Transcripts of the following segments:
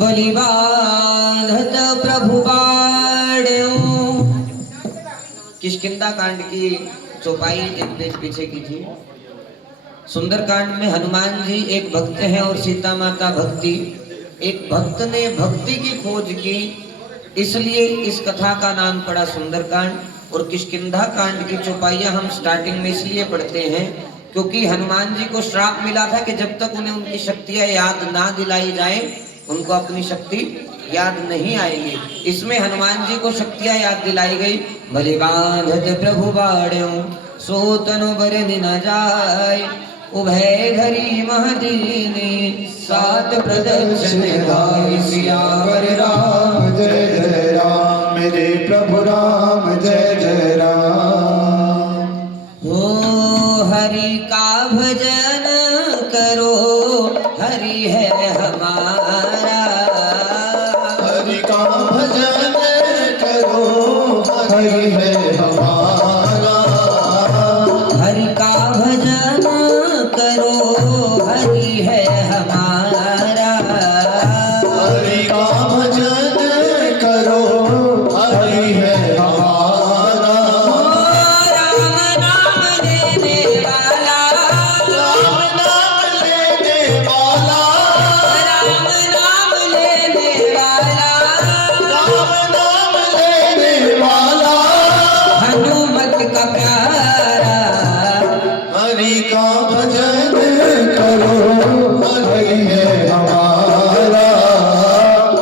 बलिबाधत प्रभु बाड़्यों। किष्किंधा कांड की चौपाई एक पेज पीछे की थी। सुंदरकांड में हनुमान जी एक भक्त हैं और सीता माता भक्ति। एक भक्त ने भक्ति की खोज की, इसलिए इस कथा का नाम पड़ा सुंदरकांड। और किष्किंधा कांड की चौपाइयां हम स्टार्टिंग में इसलिए पढ़ते हैं क्योंकि हनुमान जी को श्राप मिला था कि जब तक उन्हें उनकी शक्तियां याद ना दिलाई जाए उनको अपनी शक्ति याद नहीं आएगी। इसमें हनुमान जी को शक्तियां याद दिलाई गई। बलिबाधत प्रभु बाड़्यों सो तनु बरनि न जाय। उभय धरी महदीनी सात प्रदर्शन गाय। सियावर राम जय जय राम मेरे प्रभु राम जय जय राम। हो हरि का भजन करो हरि है हमारा। हरि का भजन करो हरि है हमारा। हरि का भजन करो हरि है हमारा। हरि का भजन करो हरि है हमारा। राम नाम लेने वाला। राम नाम लेने वाला। राम नाम लेने वाला। राम नाम लेने वाला। हनुमत का प्यारा। हरि का भजन करो हरि है हमारा।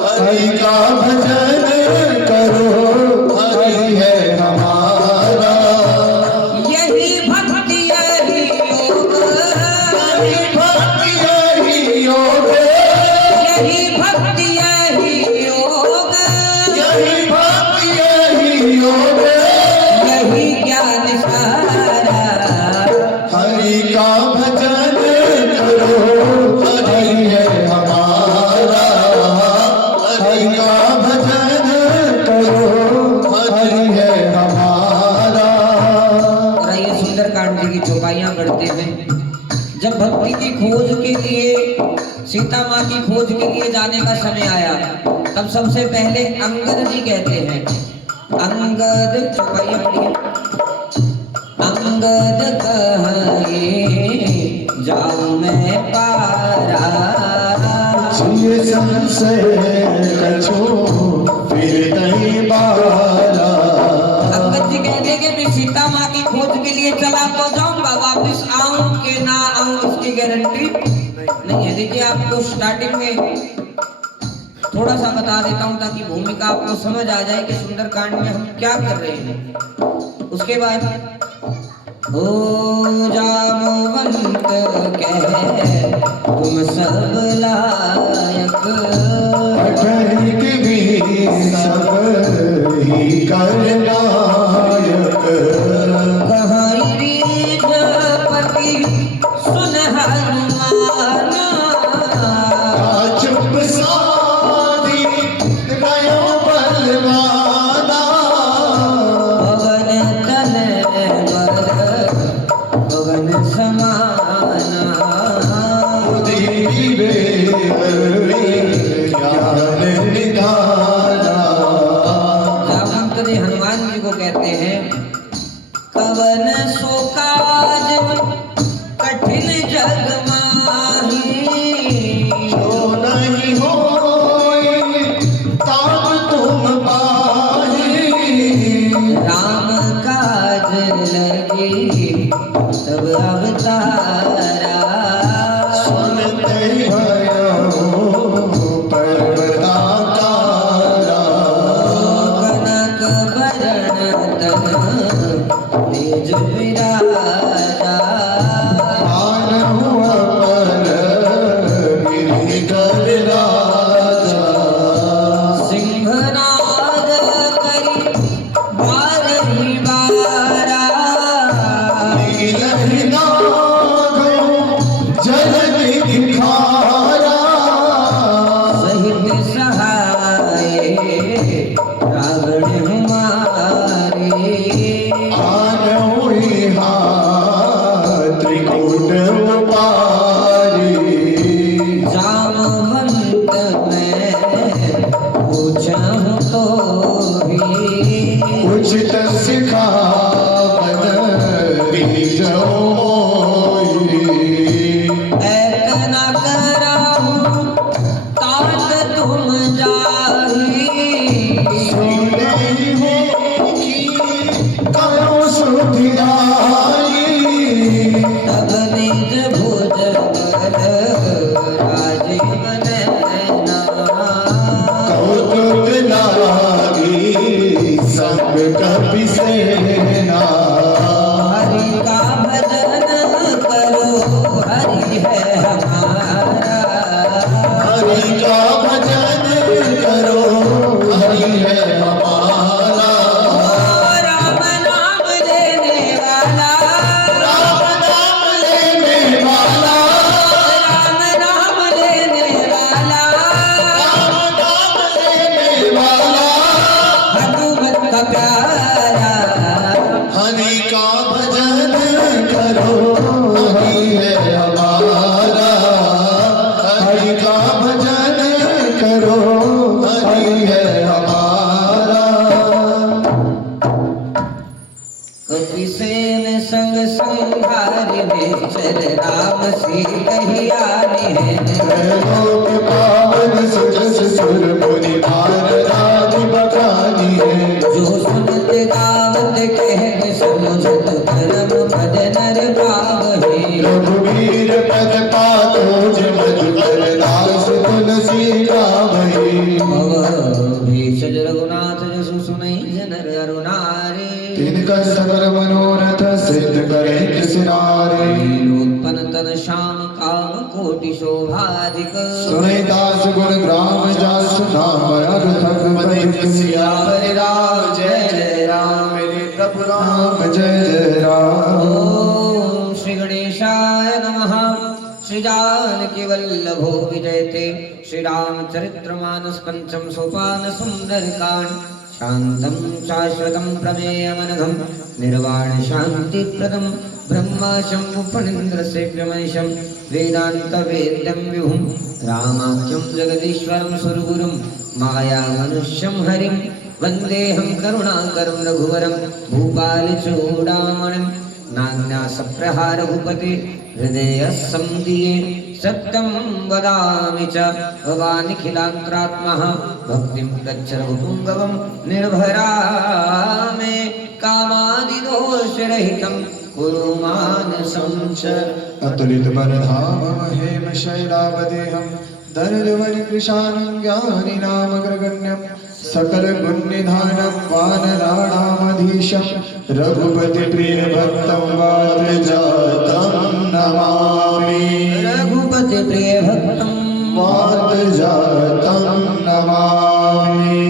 हरि का भजन करो हरि है हमारा। यही भक्ति यही योग। यही भक्ति यही योग। यही भक्ति यही योग। यही भक्ति यही योग। यही ज्ञान सारा। हरि का भजन करो हरि है हमारा। हरि का भजन करो हरि है हमारा। और ये सुंदरकांड जी की चौपाइयां पढ़ते हैं। जब भक्ति की खोज के लिए, सीता माँ की खोज के लिए जाने का समय आया तब सबसे पहले अंगद जी कहते हैं। अंगद चौपाइयां पढ़िए। अंगद कहे जाऊं मैं पारा। जिये संशय कछो फिर नहीं बारा। अंगद जी कहते कि मैं सीता माँ की खोज के लिए चला तो जाऊंगा, वापस आऊं कि ना आऊं इसकी गारंटी नहीं है। देखिए आपको स्टार्टिंग में थोड़ा सा बता देता हूं ताकि भूमिका आपको समझ आ जाए कि सुंदरकांड में हम क्या कर रहे हैं। उसके बाद हो जामवंत कहे तुम सब लायक। अठनिक भी सब ही करनायक। कहाँ रीझपति सुन हनुमान। चुप साधी गयो बलवाना। पवन तन बर पवन समाना। बुद्धि ज्ञान निधाना। जामवंत जी हनुमान जी को कहते हैं कवन सो काज कठिन जग माही। जो नहीं होई ताप तुम पाही। राम काज लगी तब अवतारा। सुनते भयो पर्वताकारा। कनक बरण तन तेज विराजा। आनहु अपर गिरिकर राजा। सिंहनाद करी बारही बारा। नीलहि नागो जल दिखारा। सहित सहाय रावण हमारे। आनहु त्रिकूट पारी। जामवंत में पूछूं तो भी उचित सिखावन बीजो ऐतना कराहूं तात तुम जाही सुने हो कि करो सुधियाई तब निज भुज बल राजीव नैना कौतुक लागी संग कपि सेना हरि का भजन करो हरि है हमारा हरि का भजन करो हरि है हमारा राम नाम लेने वाला राम नाम लेने वाला राम नाम लेने वाला राम नाम लेने वाला हनुमत का प्यारा हरि का भजन करो हरि है हमारा हरि का भजन करो हरि है हमारा कपिसेन संग संहारि निश्चर राम सी कहियानि है लोक पावन सुजस सुर मुनि भार राज बखानी है जो सुनत गावत कहत समझत धर्म पद नर भाग है रघुवीर पद पातोज मधुकर दास तुलसी गावही भेषज रघुनाथ जसु सुनई जनर अरुणारे तिनकर सकल मनोरथ सिद्ध करे कृष्णारे उत्पन्न तन श्याम काम कोटि शोभाधिक सुने दास गुण ग्राम जास नाम अगथक बदिक सियावर राम जय जय राम मेरे प्रभु राम जय जय राम ओम श्री गणेशाय नमः श्री जानकी वल्लभो विजयते श्री रामचरित्रमानस पंचम सोपान सुंदरकांड शांतं शाश्वतं प्रमेयमनघं निर्वाण शांतिप्रदं ब्रह्मा शंभु फणीन्द्र सेव्यमनिशं वेदांत वेद्यं विभुं रामाख्यं जगदीश्वरं सुरगुरुं माया मनुष्यं हरिं वन्देऽहं करुणाकरं रघुवरं भूपालचूडामणिं नान्यासप्रहार भूपते हृदयसंधिये सत्यं वदामि च भवानिखिलान्तरात्मः भक्तिं गच्छ रघुपुङ्गवं निर्भरा मे कामादिदोषरहितं कुरु मानसं च अतुलित बलधाम महेम शैलावदेहं दरजवरि कृशानं ज्ञानि नामग्रगण्यं सकल गुणनिधानं वानराणामधीशं रघुपति प्रिय भक्तं वातजातं नमामि रघुपति प्रिय भक्तं वातजातं नमामि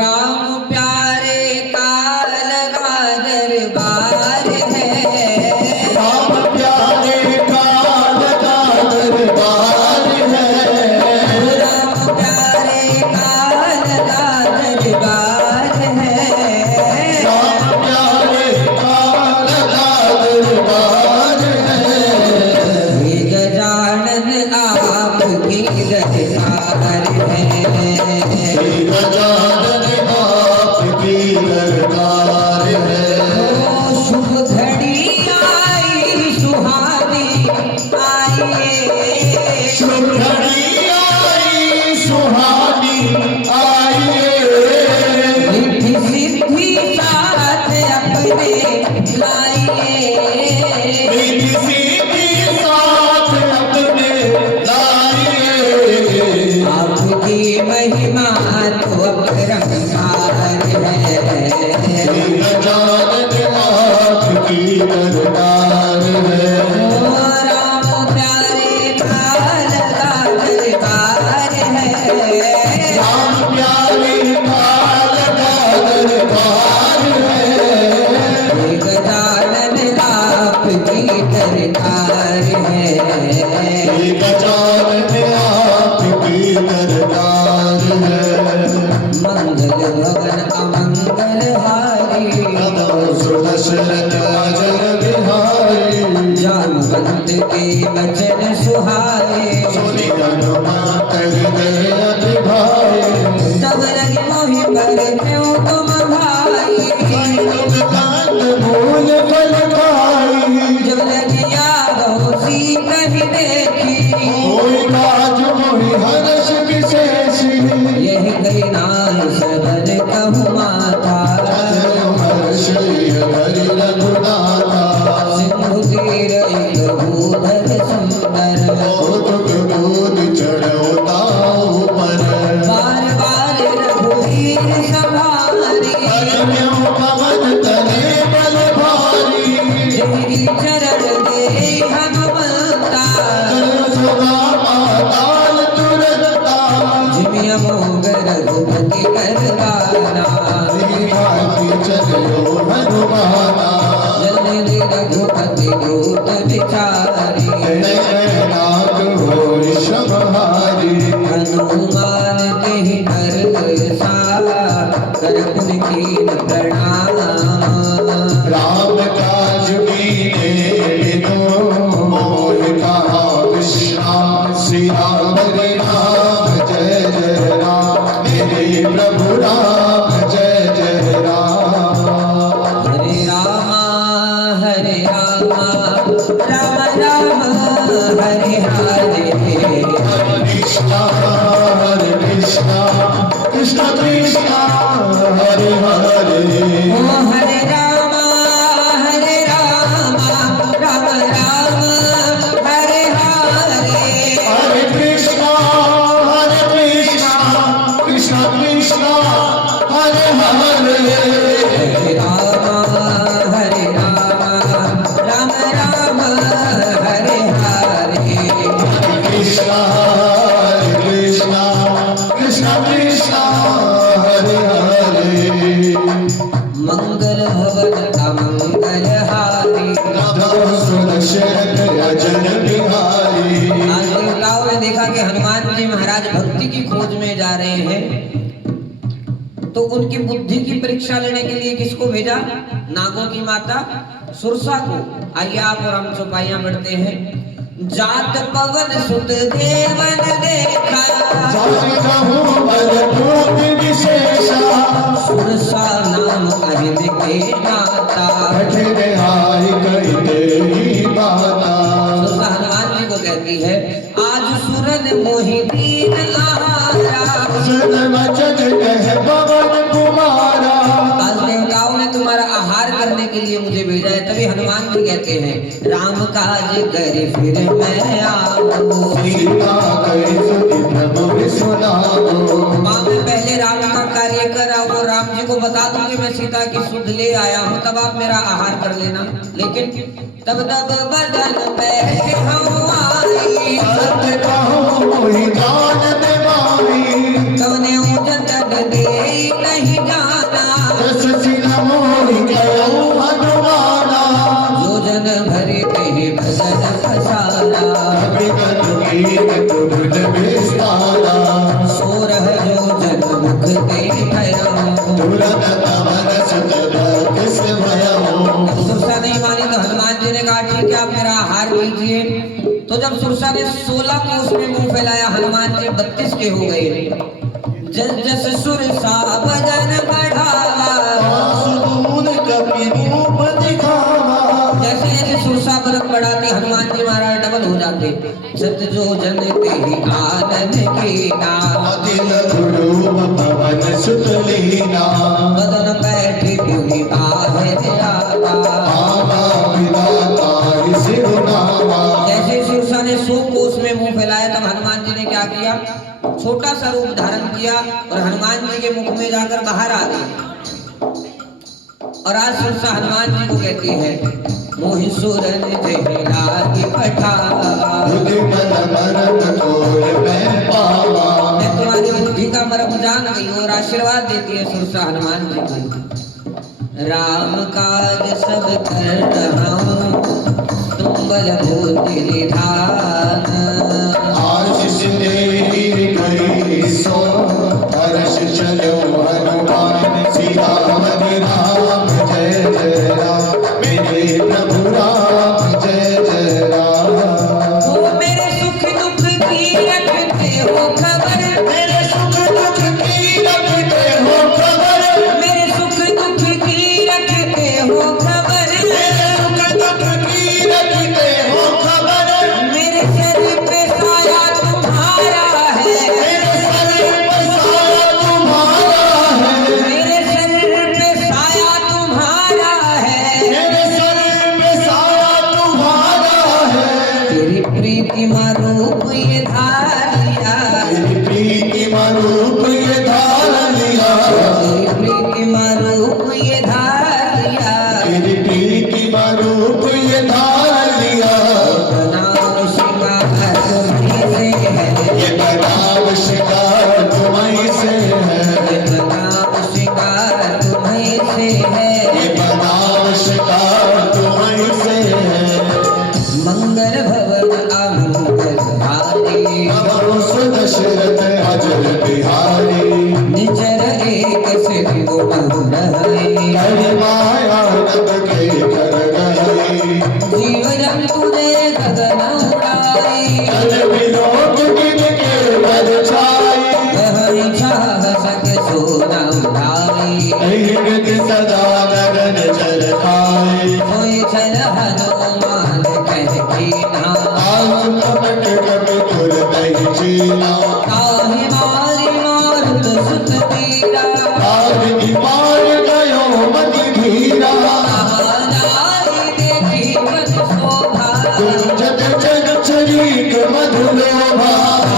राम प्यारे का लगा दरबार है राम प्यारे का लगा दरबार है राम प्यारे का लगा दरबार है राम प्यारे का लगा दरबार है गजानन आपकी दरबार है श्री गजानन आपकी दरबार है शुभ घड़ी आई सुहानी आइए शुभ घड़ी आई सुहानी आइए रिद्धि सिद्धि साथ अपने लाइए रिद्धि सिद्धि साथ अपने लाइए आपकी अमोघ रघुपति करवाना। चलो हनुमाना जल्दी रघुपति दूत विचारी, नाग हो ऋषभहारी। हनुमान के डर सारा कर पुनि प्रणाम। राम काज कीने बिनु मोहि कहा विश्राम। श्री राम हरे राम जय जय राम, मेरे प्रभु राम जय जय राम। हरे राम राम राम हरे हरे, कृष्णा कृष्णा कृष्णा हरे हरे। ओ हरे राम राम राम हरे हरे। हरे कृष्णा कृष्णा कृष्णा हरे हरे। हरे राम राम राम हरे हरे। कृष्णा कृष्णा कृष्णा कृष्णा हरे हरे। मंगल भवन अमंगल हारी, सुदर्शन अजन बिहारी। आज देवताओं ने देखा कि हनुमान जी महाराज भक्ति की खोज में जा रहे हैं, तो उनकी बुद्धि की परीक्षा लेने के लिए किसको भेजा? नागों की माता सुरसा को। आइए आप और हम चौपाइयां बढ़ते हैं। जात पवन सुत देवन देखा, सुरसा नाम अहिन के माता। सुरसा हनुमान जी को कहती है, आज सुरन मोहि दीन आहारा। आज देवताओं ने तुम्हारा आहार करने के लिए मुझे भेजा है। तभी हनुमान जी कहते हैं, राम काज करे फिर मैं आऊं। माँ मैं पहले राम का कार्य कर और राम जी को बता दूं कि मैं सीता की सुध ले आया हूँ, तब आप मेरा आहार कर लेना। लेकिन तब तब बदन पे हम आई, कवने उजतन दे नहीं जाना। योजन भरे कहे भजन फसाना, सोरह योजन मुख ते भया। सुरसा नहीं मानी तो हनुमान जी ने कहा ठीक है आप मेरा आहार लीजिए। तो जब सुरसा ने 16 कोस में मुंह फैलाया, हनुमान जी 32 के हो गए। जस जस सुरसा वजन बढ़ावा, जैसे जैसे सुरसा बरक बढ़ाते हनुमान जी महाराज डबल हो जाते। सत जो जन ते आनंद की नाम, बदन बैठी पूरी आहे जैसे सुरसा ने 100 कोस में मुंह फैलाया, तब हनुमान जी ने क्या किया? छोटा सा रूप धारण किया और हनुमान जी के मुख में जाकर बाहर आ गए। और आज सुरसा हनुमान जी को कहती है, मोहि सुरन जहिलागी पठा, मैं तुम्हारी बुद्धि का मर्म जान गई और आशीर्वाद देती है सुरसा हनुमान जी को। राम काज सब कर रहा हूँ, तुम बल बुद्धि निधान। आशीष तेरी गई सो हर्ष चलो हनुमान। श्री राम राम जय जय राम, मेरे प्रभु राम जय जय राम। वो मेरे सुख दुख की रखते हो खबर, मेरे सुख दुख की रखते हो खबर, मेरे सुख दुख की रखते हो खबर, मेरे सुख दुख की रखते हो खबर। मेरे सर पे साया तुम्हारा, अचल बिहारी निचर एक सिंधु मधुर है करि माया नभ के कर गए जीव जंतु दे गगन उड़ाई जल विलोक गिन के बल छाई कहई छाह सक सोना उठाई मृग सदा गगन जल खाए कोई चल हनुमान कह कीना आग कपट कपि तुर नहीं जीना काहे मारी मारुत सुत पीरा आग की पार गयो मति धीरा नारी देखी मन शोभा कुंजत चंचरीक मधुलोभा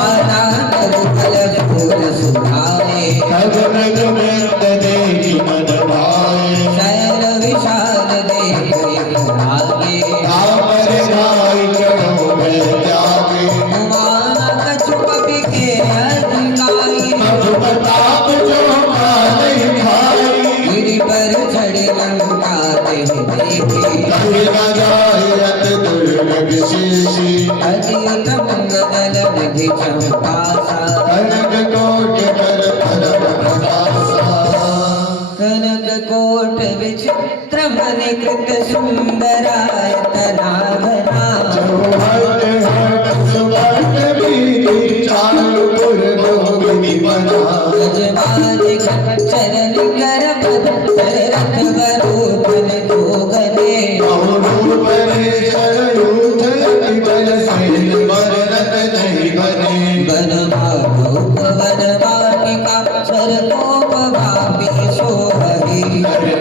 आना करु कलज फूल सुभाए खगमृग वृंद देखी मन भाए शैल विशाल देख आगे तापर राय चढ़ो में त्यागे माना कछु कवि के अधिकाई मधु प्रताप जो नहीं खाई गिरि पर चढ़े लंका ते देखे कहीं न जाए अत दुर्लभ शीशी अजित मंगल निधि चंपासा कनक कोट कर परम प्रकाशा कनक कोट विचित्र मणि कृत सुंदरायतना घना हट हट सुबट बीती चारुपुर भोगिनी बना गजबाज खच्चर निकर पत्थर रथ वरूपन दोगने रूप यूथ बल सैन मरत नहीं बने वन भागोप वन वाटिका सरकोप भापी सोहरी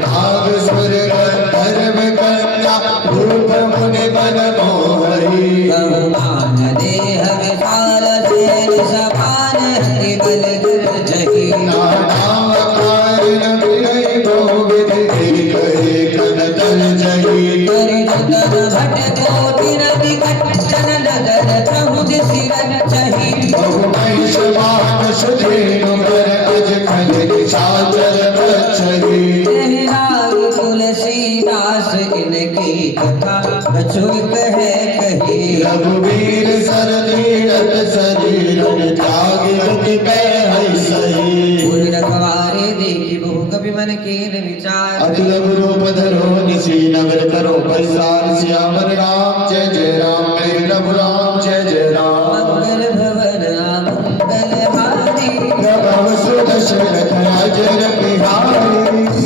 नाग सुर गंधर्व कन्या रूप मुनि बन मोहरी बहुमान देह विशाल सेन समान हरि बल गिरजहि नानावतार विनय गोविंद एक एक नतन जही परिजुतन भट कोटि नदि कट्टन नगर प्रमुद सिर चहि बहुमहिष मान सुधेनु कर अज खल निशाचर बच्छरी लहराई तुलसीदास इनकी कथा अछूत है कही रघुवीर सर तीरथ शरीर त्याग गति पे है सही पूरी रखवारे देखी बहु कवि मन कीन विचार अतुल रूप धरो निसी नगर करो पैसार श्यामर राम जय जय राम मेरे प्रभु राम जय जय राम मंगल भवन मंगल हारी प्रभव सुदशरथ अजर बिहारी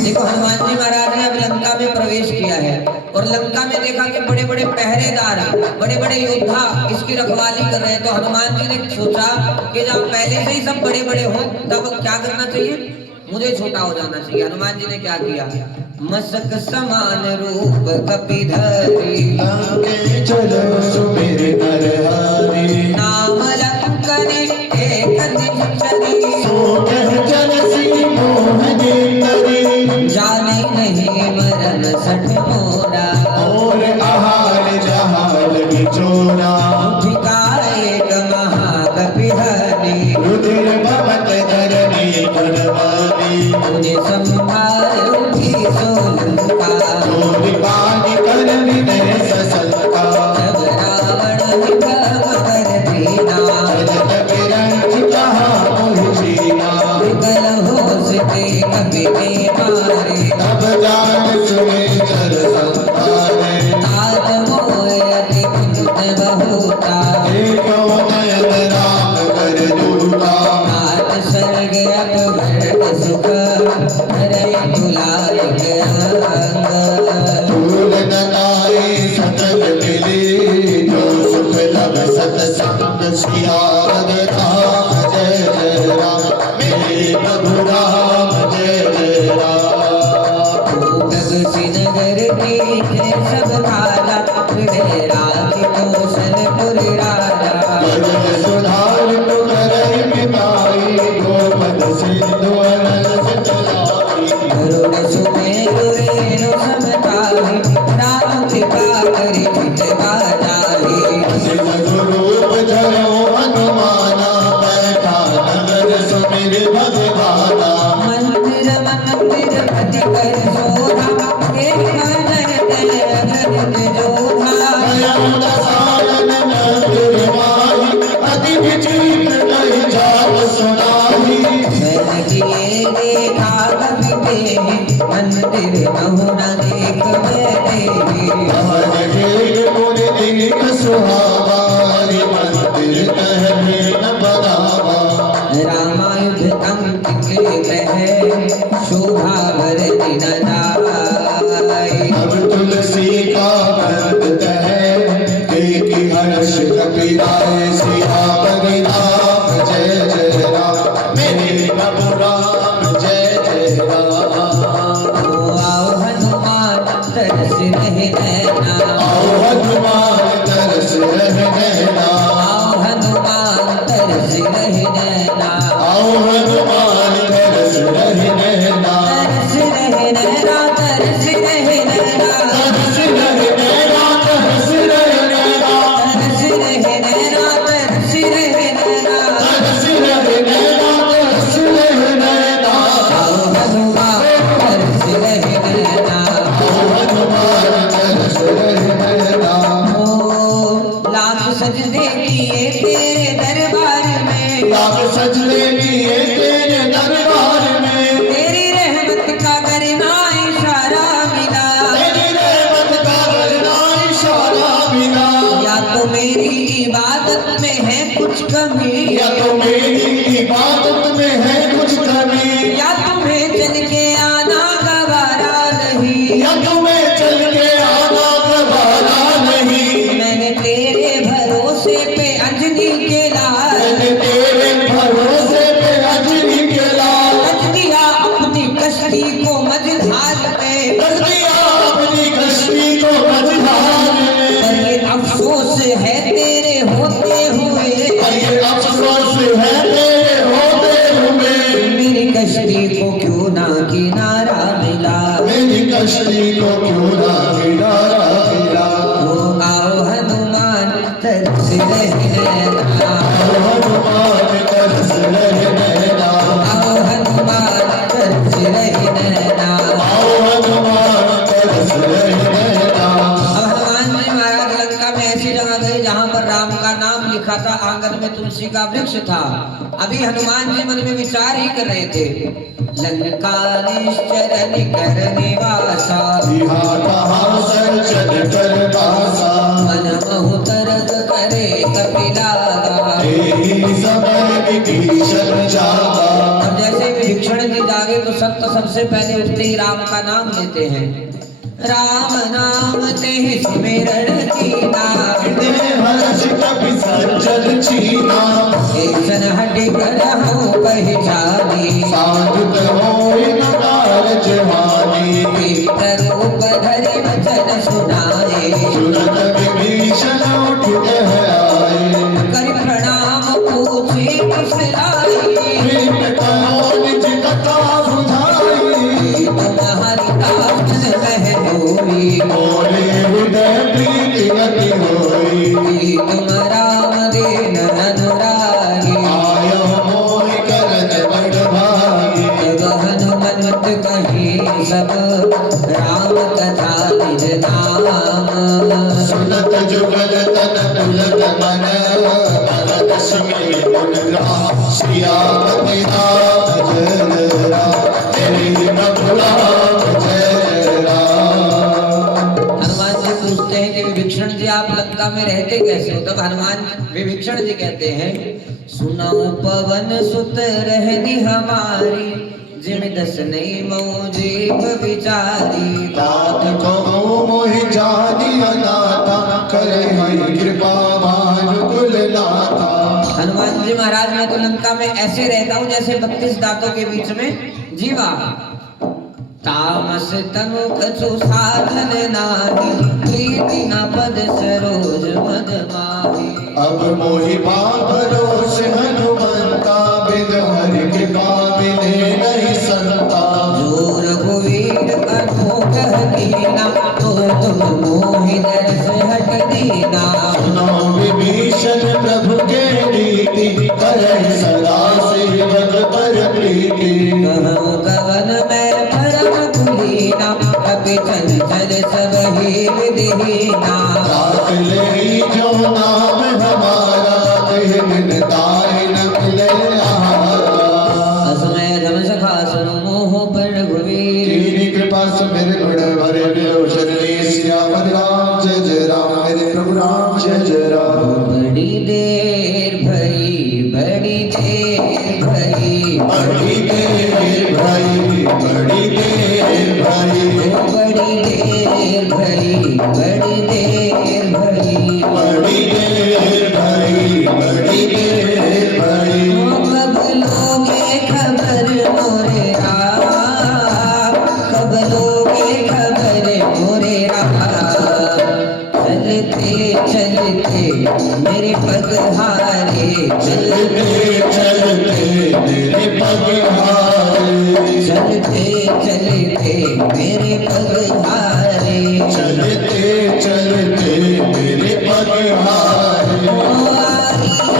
देखो हनुमान जी महाराज ने अब लंका में प्रवेश किया है और लंका में देखा कि बड़े बड़े पहरेदार बड़े बड़े योद्धा इसकी रखवाली कर रहे हैं। तो हनुमान जी ने सोचा कि जब पहले से ही सब बड़े बड़े हों तब क्या करना चाहिए, मुझे छोटा हो जाना चाहिए। हनुमान जी ने क्या किया, मसक समान रूप कपिधरी चलो सुमेर नरहरि नाम लंकनी एक निश्चरी सो कह जन सी मोह जिंदरी जाने नहीं मरण सठ मोरा और आहार जहाल बिचोरा ठिकाए महाकपिहरी रुधिर भवत धरणी गुणवानी मुझे संभाल उठी सोलंका चोरी पानी कर विनय ससंका जब रावण विक्रम कर दीना चलत बिरंच कहाँ पहुँचीना विकल होश के कपि में मारे तब जान सुने चर संताने तात मोय अति कुंत बहुता एको नयन राम कर दूता नाथ स्वर्ग अपवर्ग सुख हरे दुलायक अंग फूल नगाए सतत मिले जो सुख लब सतसंग सियाद राम जय जय राम मेरे प्रभु राम जय जय राम नगर की जय सब खाला हृदय राज कौशलपुर राजा भजन सुधार तो करई पिताई गोपद सिंधु अनल सितलाई करुण सुमेरु रेणु समताहि राम कृपा करि चितवा जाहि रूप धरो हनुमाना बैठा नगर सुमिर भगवाना मंदिर मंदिर पति कर सोधा देखा जय जय अगणित जोधा दसायन मंदिर माही अति विचित्र कही जात सुना रामायुध अंकित है शोभा वर दिन जाय। अब तुलसी का बंद है देखी हर्ष कपिराय। सियावर राम जय जय राम मेरे प्रभु राम जय जय राम। आओ हनुमान तरस रहे नैना, आओ हनुमान तरस रहे नैना, आओ हनुमान तरस रहे नैना, आओ हनुमान तरस रहे नैना, तरस रहे नैना, तरस रहे नैना, तरस रहे नैना, तरस रहे नैना, तरस रहे नैना, तरस रहे नैना, तरस रहे नैना, तरस रहे नैना। आओ हनुमान तरस रहे नैना। आओ हनुमान तरस रहे नैना। ओ लाख सजदे किए तेरे दरबार में, लाख सजदे किए तेरे दरबार में, तेरी रहमत का करना इशारा मिला, तेरी रहमत का करना इशारा मिला। या तो मेरी इबादत में है कुछ कमी, या तो मेरी इबादत में है कुछ कमी, या तुम्हें चल के आना गवारा नहीं, या तुम्हें चल के आना गवारा नहीं। मैंने तेरे भरोसे पे अंजनी के लाल मैंने तेरे भरोसे पे अंजनी के लाल रच दिया अपनी कश्ती को मझधार में। रच दिया अपनी कश्ती को मझधार में। पर ये अफसोस है तेरे होते हुए, पर ये अफसोस है तेरे होते हुए, मेरी कश्ती को क्यों ना किनारा मिला। मेरी कश्ती को क्यों ना किनारा मिला। ओ आओ हनुमान तरस रहे नैना, आओ हनुमान तरस रहे नैना, आओ हनुमान तरस रहे नैना। आओ हनुमान तरस रहे नैना। अब हनुमान जी महाराज लंका में ऐसी जगह गए जहाँ पर राम का नाम लिखा था, आंगन में तुलसी का वृक्ष था। अभी हनुमान जी मन में विचार ही कर रहे थे, लंका निश्चर निकर निवासा, यहाँ कहाँ सर्जन कर बासा, मन महु तरक करे कपिलागा। तेरी समय विभीषण जागा। अब जैसे विभीषण जी जागे तो सब तो सबसे पहले उठते ही राम का नाम लेते हैं। राम नाम ते सिमरन कीना, हृदय हर्ष कपि सज्जन चीना, ऐसन हट कर हो पहचानी, साधु होय न कारज हानि, रूप धरि वचन सुनाए, सुनत विभीषण उठ आए, कर प्रणाम पूछे कुशलाई, प्रीत कहो निज कथा बुझाई, तुम्हारी दास कह होई, मोरे हृदय प्रीति अति होई, तुम राम देन अनुरागी, आयो मोहि करन बड़ भागी, जब हनुमंत कही सब राम कथा निज नाम, सुनत जुगल तन पुलक मन, भरत सुमिरि गुण गान, सियापति राम जय जय राम, तेरी प्रभु राम जय जय राम। हनुमान जी पूछते हैं कि विभीषण जी आप लंका में रहते कैसे हो। तब हनुमान विभीषण जी कहते हैं, सुनाओ पवन सुत रहनी हमारी, जिम दस नहीं मऊ जीव विचारी, तात कहूँ मोहि जानी अनाथा, करे हरि कृपा भानुकुल नाथा। हनुमान जी महाराज मैं तो लंका में ऐसे रहता हूँ जैसे 32 दांतों के बीच में जीवा। तामस तनु कछु साधन नाही, प्रीति न पद सरोज मद माही। अब मोहि भरोस हनुमंता, बिन हरि कृपा मिले नहीं संता। जो रघुवीर कहो कह दीना, तो तुम मोहि दर्श हट दीना। सुनो विभीषण प्रभु के नीति, करहि सदा सेवक पर प्रीति। कहूँ कवन मैं परम कुलीना, कपि चंचल सब ही विधिहीना। रात ले जो नाम हमारा, तिह दिन ताहि न मिले भई, बड़ी देर भई, बड़ी देर भई, बड़ी देर भई, बड़ी देर भई, बड़ी देर भई, बड़ी देर भई। कब लोगे खबर मोरे राम, कब लोगे खबर मोरे राम। चलते चलते मेरे पग हारे, चलते चलते मेरे पग हारे, चलते चलते मेरे पग हारे। चलते चलते मेरे पग हारे।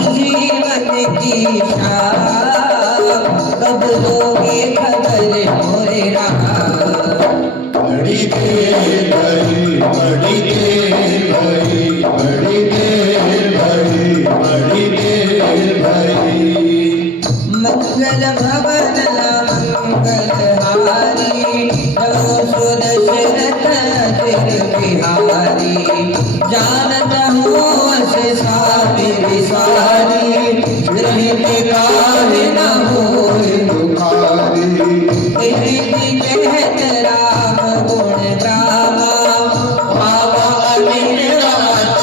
जीवन की शाम, कब लोगे खबर मोरे राम। बड़ी देर भई, बड़ी देर भई, बड़ी देर भई, बड़ी देर भई। मंगल भवन मंगल हारी, रघु दशरथ अजिर बिहारी। जानत हूँ अस साबिर सारी, हृदय काहे न होए दुखारी, हृदय कहत राम गुण गावा। पावा अनिल राज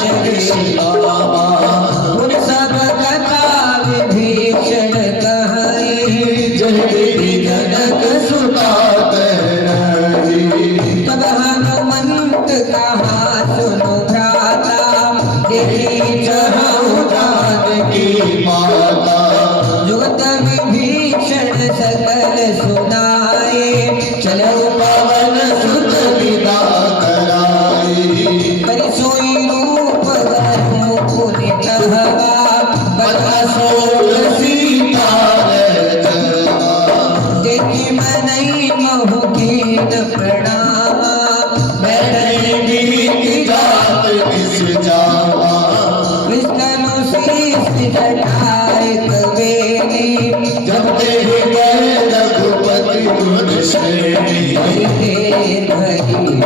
बाबा, गुण सब कथा विभीषण कहाई। जय देवी जनक सुता तैरही। तब हनुमंत कहा सुनो भ्राता, देखी चहु जानकी की माता, जुगत विभीषण सकल सुनाए। चलो पवन सुत विदा कराई। करि सोई रूप धरु पुनित हवा, बता सोल सीता जवा, देखी मनई महु कीन प्रणाम। बैठई गीत जात किस जावा। विष्णु शीस जटाए कवेली, जब देह गए रघुपति गुण श्रेणी। बड़ी देर भई,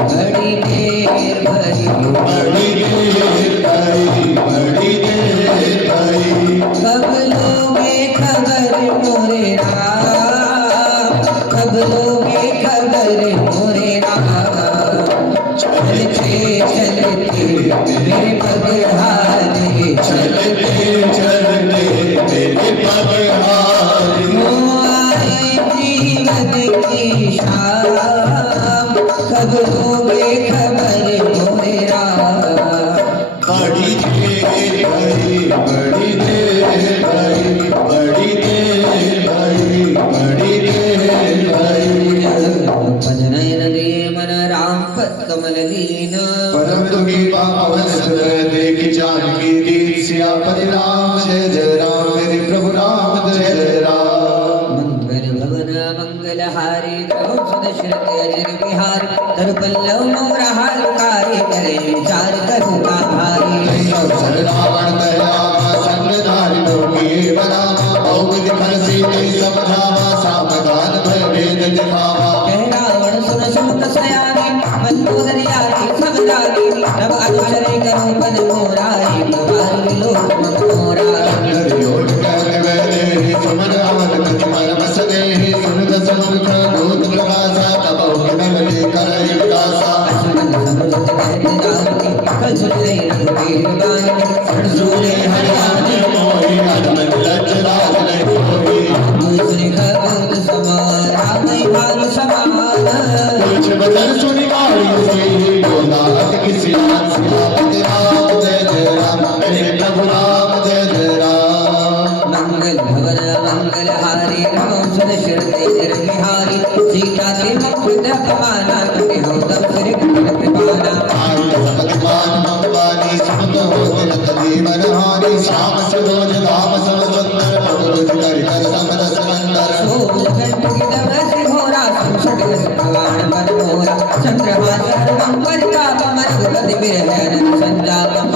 बड़ी देर भई, बड़ी देर भई, बड़ी देर भई। कब लोगे खबर मोरे राम, कब लोगे खबर मोरे राम। चलते चलते मेरे पग हारे, चलते चलते मेरे पग हारे। हो आए जीवन की शाम, कब लोगे खबर मोरे राम। बड़ी देर भई, बड़ी देर भई, बड़ी देर भई, बड़ी देर भई। भजनयन दिए मन राम पद कमल लीन। परम दुखी पावन सुर देख जानकी दीन। सियापति राम जय जय राम, मेरे प्रभु राम जय जय राम। मंगल भवन मंगल हारी, रघु दशरथ अजिर बिहारी। तरु पल्लव मोर हालुकारे, करे विचार करु का भारी। अवसर रावण दयावा, संग धारि लोकी बनावा। बहुविध खलसी कई समझावा, सावधान भय भेद दिखावा। कह रावण सुन सुमुख सयानी, मंदोदरी आदि सब जानी। तब अनुचरे करो पद मोराई, तुम्हारी लोक मम मोराई। अंदर योट कहत वैदेही, सुमन अमर गति परम सदेही। सुन दस मुख भूत प्रकाशा, तब किनवली करहि विकासा। असुमन समुझत कहत जानकी, कल सुन ले रघुवीर बानी। सुन सुने हरियाणी मोहि, अधमन लज्ज लाज नहीं होई। दूसरे खबूत समान, रामई भानु समान। कुछ बदन सुनि गाड़ी से, बोला अति किसी आन। सियापति राम जय जय राम, मेरे प्रभु राम जय जय राम। मंगल भवन मंगल हारी, रघु दशरथ अजिर बिहारी। सीता के मुकुट अपमाना, कटे हो तब सिर कृपाना। आई सपतिमान मंगवानी, सुमत होत नत जीवन हानि। श्याम सरोज धाम सब सुंदर, प्रभु रुचि कर कर समरस मंदर। शोभ कंठ की दवस घोरा, संसट रस भगवान बन मोरा। चंद्रहास मंगल का कमल, गति बिरहन संजापम।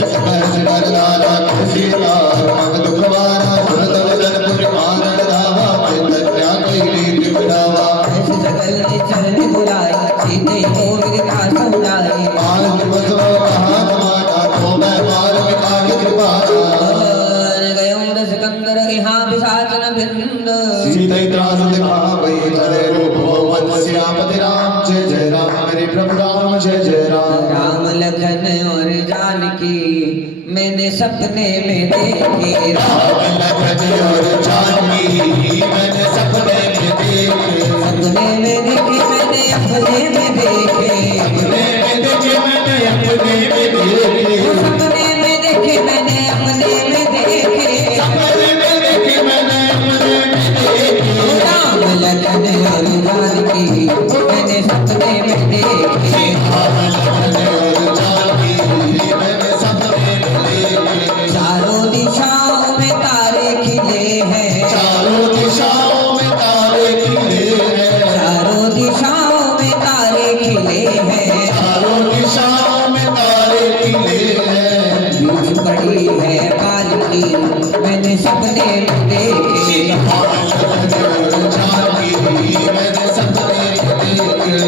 सकल वरदाना सीता मम दुखवारा। सुरतव जनपुर आनंद धावा, कन्या कैली विडावा। ऐसे सकल ने चरण बुलाए, सीते को विदिता समुदाय। आज बसो महान माना, तो मैं मार मिटाई कृपाना। गयो दस कंदर यहाँ पिशाचन भिन्न। सीते त्रास दिखावै धरे रूप वत्स्यापति राम। जय जय राम मेरे प्रभु राम जय जय राम। राम लखन और जानकी मैंने सपने में देखे। राम लखन और जानकी मैंने सपने में देखे। सपने में देखे मैंने अपने में देखे। सपने में देखे मैंने अपने में देखे। सपने में देखे मैंने अपने में देखे। सपने में देखे मैंने अपने में देखे। राम लखन और जानकी मैंने सपने में देखे। राम लखन और जानकी मैंने सपने में देखे। चारों दिशाओं में तारे खिले हैं। चारों दिशाओं में तारे खिले हैं। चारों दिशाओं में तारे खिले हैं। चारों दिशाओं में तारे खिले हैं। बीच पड़ी है पालकी मैंने सपने में देखे। मैंने सपने में देखे।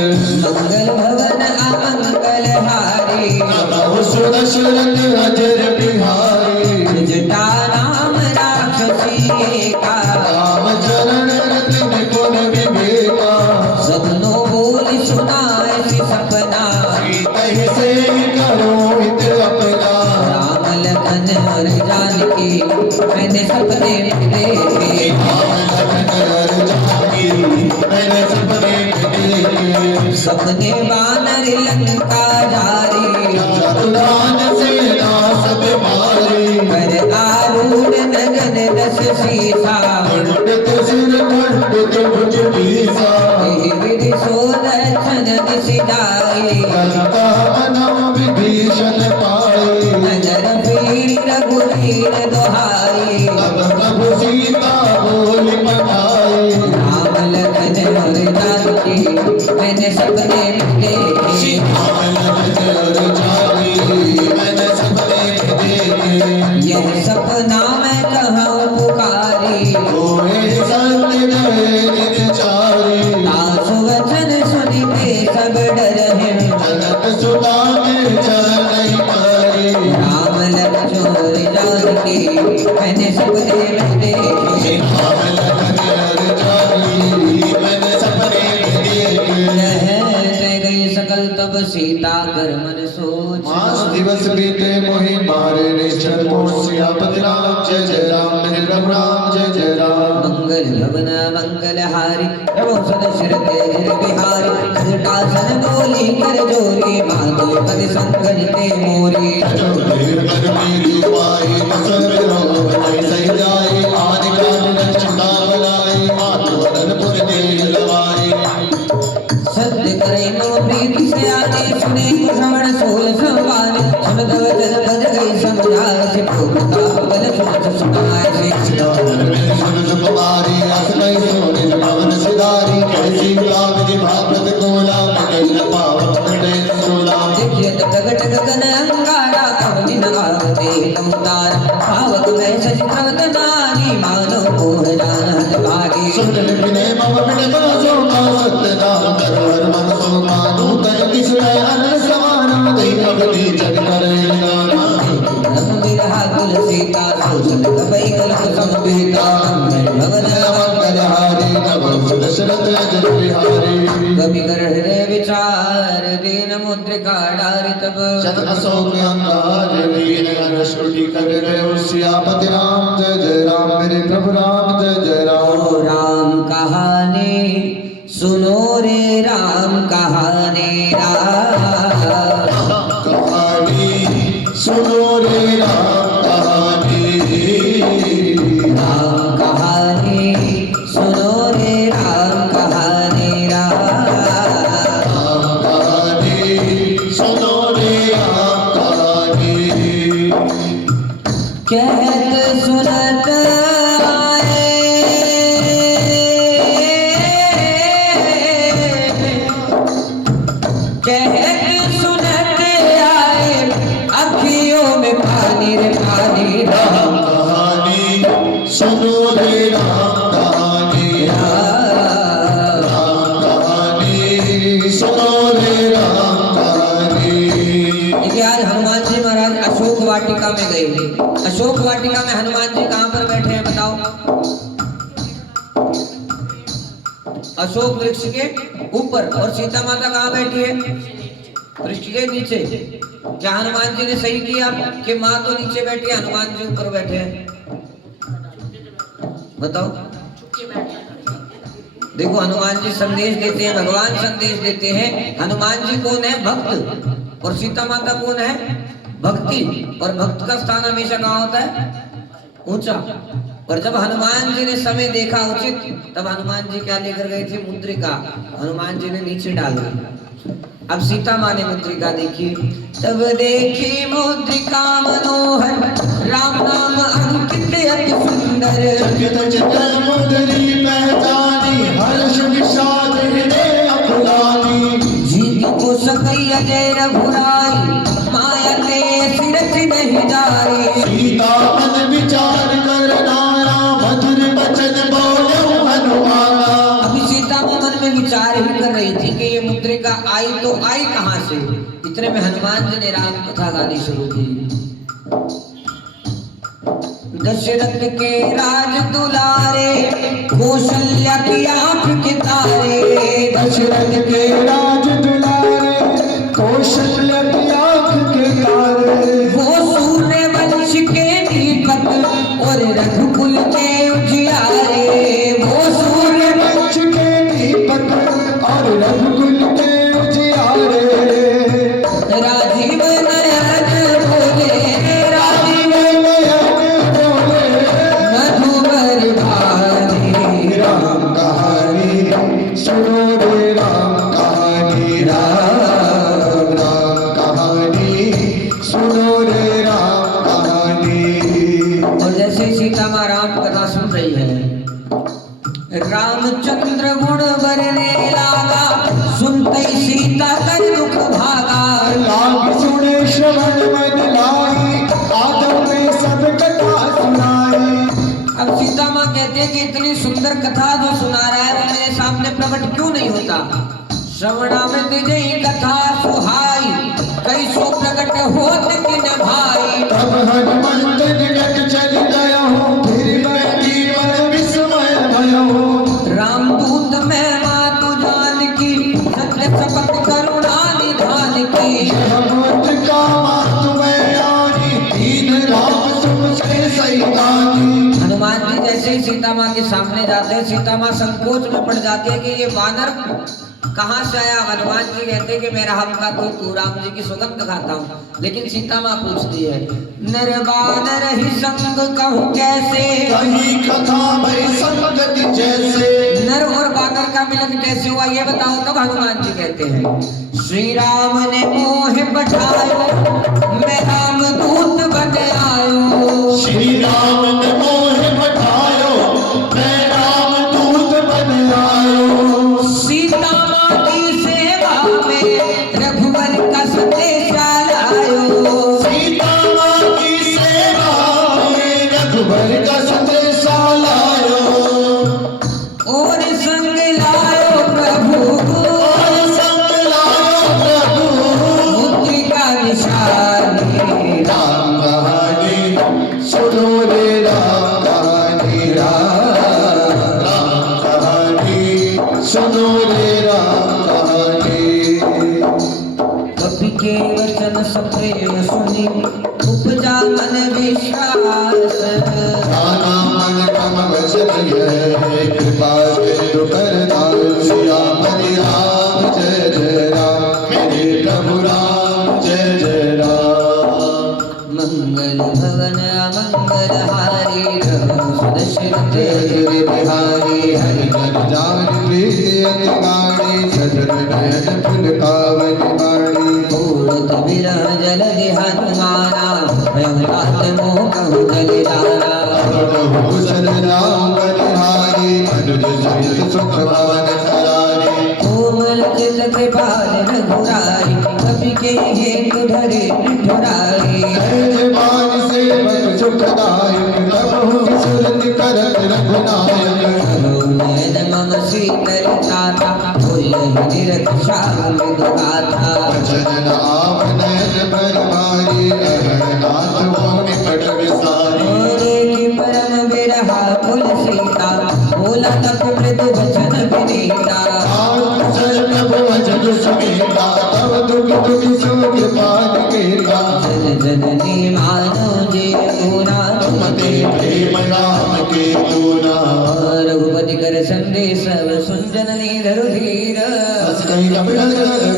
मंगल भवन अमंगल हारी। नमो सुदशरथ अजर बिहारी। जटा नाम राक्षसी का। राम चरण रति निपुण विवेका। सबनो बोल सुनाए सपना। सीतहि से करो हित अपना। राम लखन और जानकी मैंने सपने में देखे। राम लखन और जानकी मैंने सपने में देखे। सपने वानर लंका जारी। चतुरान सेना सब मारी। कर आरूढ़ नगन दस सीसा। खंडित सिर खंडित भुज पीसा। विधि सोदर्शन दिसिदाई। लंका अनाम विभीषण पाई। नजर पीर रघुवीर दोहाई। तब प्रभु सीता बोल पठाई। राम लखन और जानकी मैंने सपने में देखे। राम लखन और जानकी मैंने सपने में देखे। यह सपना मैं कहाँ पुकारी। होए सत्य गए निचारी। दास वचन सुनते सब डरहिं। जनक सुता के चरण परी। राम लक्ष्मण और जानकी मैंने सपने में देखे। राम लखन और जानकी मैंने सपने में देखे। रहते गए सकल तब सीता कर मन सोच। मास दिवस बीते मोहि मारे निश्चल मोर। सियापति राम जय जय राम मेरे प्रभु राम जय जय राम। मंगल भवन मंगल हारी। प्रभु सदशिर तेज बिहारी। जटासन डोली कर जोरी। माधव पद संगनिते मोरी। जो देव कर मेरी पाई मसर रो बनाई सही जाई। आदि काल रचना बनाई। माधवनपुर दे लवाई। सत्य करे नो प्रीति से आदि। सुने श्रवण सोल संवाद। सुन दव जन पद गई समझाए से। भोगता बल सुन सुनाए से। कुमारी असमय सोने भवन सिधारी। कैसी गुलाब जी भागवत गोला कई न पावत कटे सोला। दिव्यत प्रगट गगन अंगारा। कवनि न आगते तमतार। पावक में सचित्रवत नारी। मानव मोह जानत भागी। सुन विनय मम विनय मनसो का सत्य नाम करवर मनसो का। नूतन किसुय अनल समाना। दई अवधि जग करे गाना। रम बिरहा तुलसीता। सोचन कपई कल्प संपीता। भवन मंगलहारी नमो सुदशरथ अजर बिहारी। कवि कर हृदय विचार। दीन मुद्रिका डारि तब। चन अशोक अंगार लीन रश्मि कर गयो। सियापति राम जय जय राम मेरे प्रभु राम जय जय राम। ओ राम कहानी सुनो रे राम कहानी। कहानी सुनो रे राम कहानी। राम कहानी सुनो रे राम कहानी। राम कहानी सुनो रे राम कहानी। कहत सुनत आए। कहत सुनत आए। अखियों में पानी रे पानी। राम कहानी सुनो रे राम कहानी। राम कहानी सुनो रे राम कहानी। देखिए आज हनुमान जी महाराज अशोक वाटिका में गए। अशोक वाटिका में हनुमान जी कहाँ पर बैठे हैं बताओ। अशोक वृक्ष के ऊपर, और सीता माता कहाँ बैठी है? वृक्ष के नीचे। क्या हनुमान जी ने सही किया कि माँ तो नीचे बैठी है, हनुमान जी ऊपर बैठे हैं? बताओ। देखो हनुमान जी संदेश देते हैं, भगवान संदेश देते हैं। हनुमान जी कौन है? भक्त। और सीता माता कौन है? भक्ति। और भक्त का स्थान हमेशा कहाँ होता है? ऊंचा। और जब हनुमान जी ने समय देखा उचित, तब हनुमान जी क्या लेकर गए थे? मुद्रिका। हनुमान जी ने नीचे डाल दी। अब सीता माँ ने मुद्रिका देखी, तब देखी मुद्रिका मनोहर, राम नाम अंकित अति सुंदर। चकित चित्त मुद्री पहचानी, हर्ष विषाद हृदय अकुलानी। जीत को सकई अजय रघुराई, माया ते सिरस नहीं जाई। सीता मन विचार कर नारा, मधुर बचन बोलो हनुमाना। अभी सीता मन में विचार ही कर रही थी कि ये मुद्रिका आई तो आई कहाँ से। इतने में हनुमान जी ने राम कथा गानी शुरू की। दशरथ के राज दुलारे, कौशल्या की आंख के तारे। दशरथ के राज दुलारे, कौशल्या की आंख के तारे। वो सूर्य वंश के दीपक और रघुकुल के उजियारे। वो सूर्य वंश के दीपक और रघुकुल के उजियारे। राजीव नयन बोले, राजीव नयन बोले, मधुकर भानी। राम कहानी सुनो रे, राम कहानी, राम राम कहानी सुनो रे, राम कहानी। और जैसे सीता माँ राम कथा सुन रही है, रामचंद्र गुण बरने लागा, सुनते ही सीता कर दुख भागा। लाग सुने श्रवण मन लाई, आदम ने सब कथा सुनाई। अब सीता माँ कहते हैं कि इतनी सुंदर कथा जो सुना रहा है वो मेरे सामने प्रकट क्यों नहीं होता? श्रवणामृत जय कथा सुहाई, कैसो प्रकट होत कि न भाई। तब हनुमंत निकट चल गया हूँ, फिर बैठी मन विस्मय भयो। रामदूत मैं मातु जान की, सत्य शपथ करुणा निधान की। भगवत का मातु मैं आनी, दीन राम तुमसे सैतानी। हनुमान जी जैसे ही सीता माँ के सामने जाते हैं, सीता माँ संकोच में पड़ जाती है कि ये वानर कहाँ से आया। हनुमान जी कहते हैं कि मैं राम का तू राम जी की सुगंध खाता हूँ। लेकिन सीता माँ पूछती है, नर वानर ही संग कहूँ कैसे। कही कथा भई संगति जैसे। नर और वानर का मिलन कैसे हुआ ये बताओ। तब हनुमान जी कहते हैं, श्री राम ने मोह पठायो, मैं राम दूत बन आयो। श्री राम ने मोह पठायो, मैं राम दूत बन आयो। सीता माँ की सेवा में रघुवर का संदेशा लायो। सीता माँ की सेवा में रघुबर का संदेशा लायो। और संग लायो प्रभु, और संग लायो प्रभु, मुद्रिका निशानी। राम कहानी सुनो रे, राम कहानी, राम राम कहानी सुनो रे, राम कहानी। कवि के वचन सप्रेम सुनी, उपजा मन विश्वास। नाना मन कम वचन यह, कृपा सिंधु करनाल। सियापति राम जय जय राम, मेरे प्रभु राम जय जय राम। मंगल भवन अमंगल हारी, रघु दशरथ जय बिहारी, हरि जन जान प्रीति अति गाढ़ी। सजन नयन पुलकावनि बाणी। मूर्त विरह जल हनुमाना, प्रहलाद मोह कहु जल जाना। कुशल राम बलिहारी, अनुज सहित सुख भवन सरारी। कोमल चित कृपाल रघुराई, कवि के हेतु धरे ठुराई। जयजवान सेवक सुखदायक, प्रभु सुरत करत रघुनायक। नयन मम शीतल छाता, भूलहि निरत श्याम गाथा। वचन आप नयन भर भारी, अहरनाथ हो निकट विसारी। परम बिरहा कुल सीता, बोल बोला तब मृदु वचन विनीता चरण वचन सुनीता तब दुख दुख शोक पात केता जन जननी मानो जे पूरा तुमते प्रेम नाम के तूना रघुपति कर संदेश सुन जननी धरु धीर अस कहीं कपिल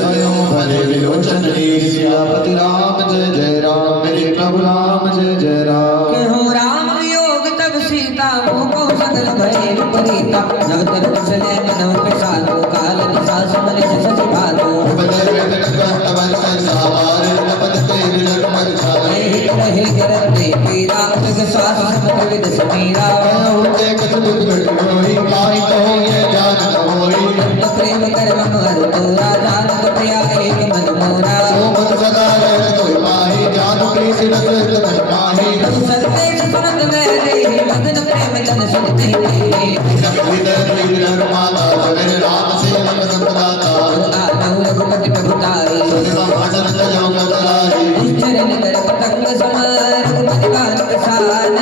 भयो भले विलोचन सियापति राम जय जय राम मेरे प्रभु राम जय जय राम कहो राम वियोग तब सीता मोको सकल भय विपरीता नव तरु चले नव प्रसादो काल निसास मन सच भातो बदल वेदन कस्तवन संसार पद तेर नरमर छाए रहे करते पीरा जग स्वास समत विद समीरा होते कछ दुख घट होई काई कहो ये जान न होई प्रेम कर ममर तोरा जानत प्रिया एक मन मोरा सो मत सदा रह तोय पाही जान प्रीत रस तन पाही सरते सुनत मैं देहि मगन प्रेम जन सुनते हृदय माता जगन राम से नमन प्रदाता आनहु रघुपति प्रभुताई सुनिवा भाषण तजो कतलाई चरण कर पतंग सम रघुपति बालक सान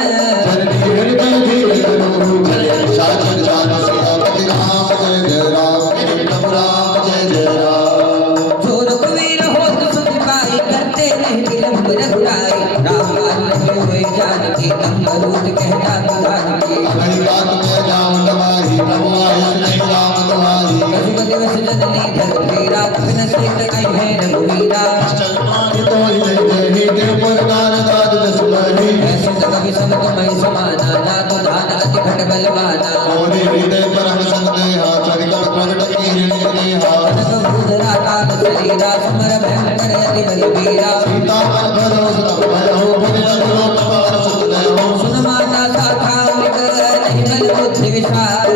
जननी हृदय धीर करो जय शासन जान सियापति राम जय जय राम मेरे प्रभु राम जय जय राम जो रघुवीर हो तो सुन पाई करते नहीं विलंब रघुराई राम लगे हुए जानकी कम्बरूत कहता जानकी अगली बात में जाऊं दवाई प्रभु आयस नहीं राम तुम्हारी रघुपति वस जननी धरतीरा बिन सिद्ध कई है रघुवीरा चलमानी तो जय जय ही देव पुरनार दाद दसुलाई ऐसे कवि सब तुम्हें समाना ना तो धान अति घट बलवाना मोरे हृदय परम संदेहा चरित प्रगट कीर्ण देहा भूधरा काल शरीरा समर भयंकर अति बलवीरा सीता मन भरोस तब भयो भज लगो पवार सुत दयो सुन माता साथा मृग नहीं बल बुद्धि विशाल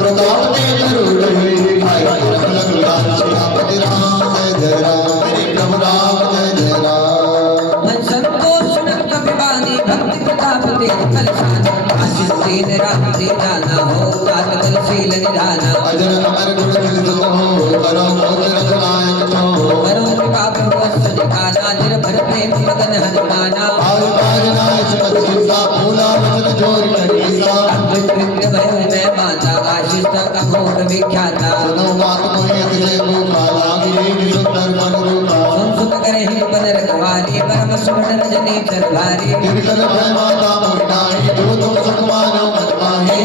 प्रताप ने जरूर ही खाई रख लग लाल सियापति राम जय जय राम मेरे प्रभु राम जय जय राम मन संतोष सुनत कपि बानी भक्ति प्रताप तेज कलशान आशीष दीन राम जी जाना हो तात बलशील निधाना अजर अमर गुण निधि हो करो मोद रघुनायक छो करो कृपा प्रभु वत्स दिखाना जिर भर प्रेम मगन हनुमाना आय बाज नाय सुमत सीता फूला वचन जोर करीसा कृत्य भय मैं माता आशीष का घोर विख्याता सुनो बात कोई अतिशय भूखा लागी सुंदर मन रूपा सुन सुख करे हिम बन रखवारी परम सुमन रजनी चरवारी तिरकल भय माता मोहिनाई जो तुम सुख मानो मत माही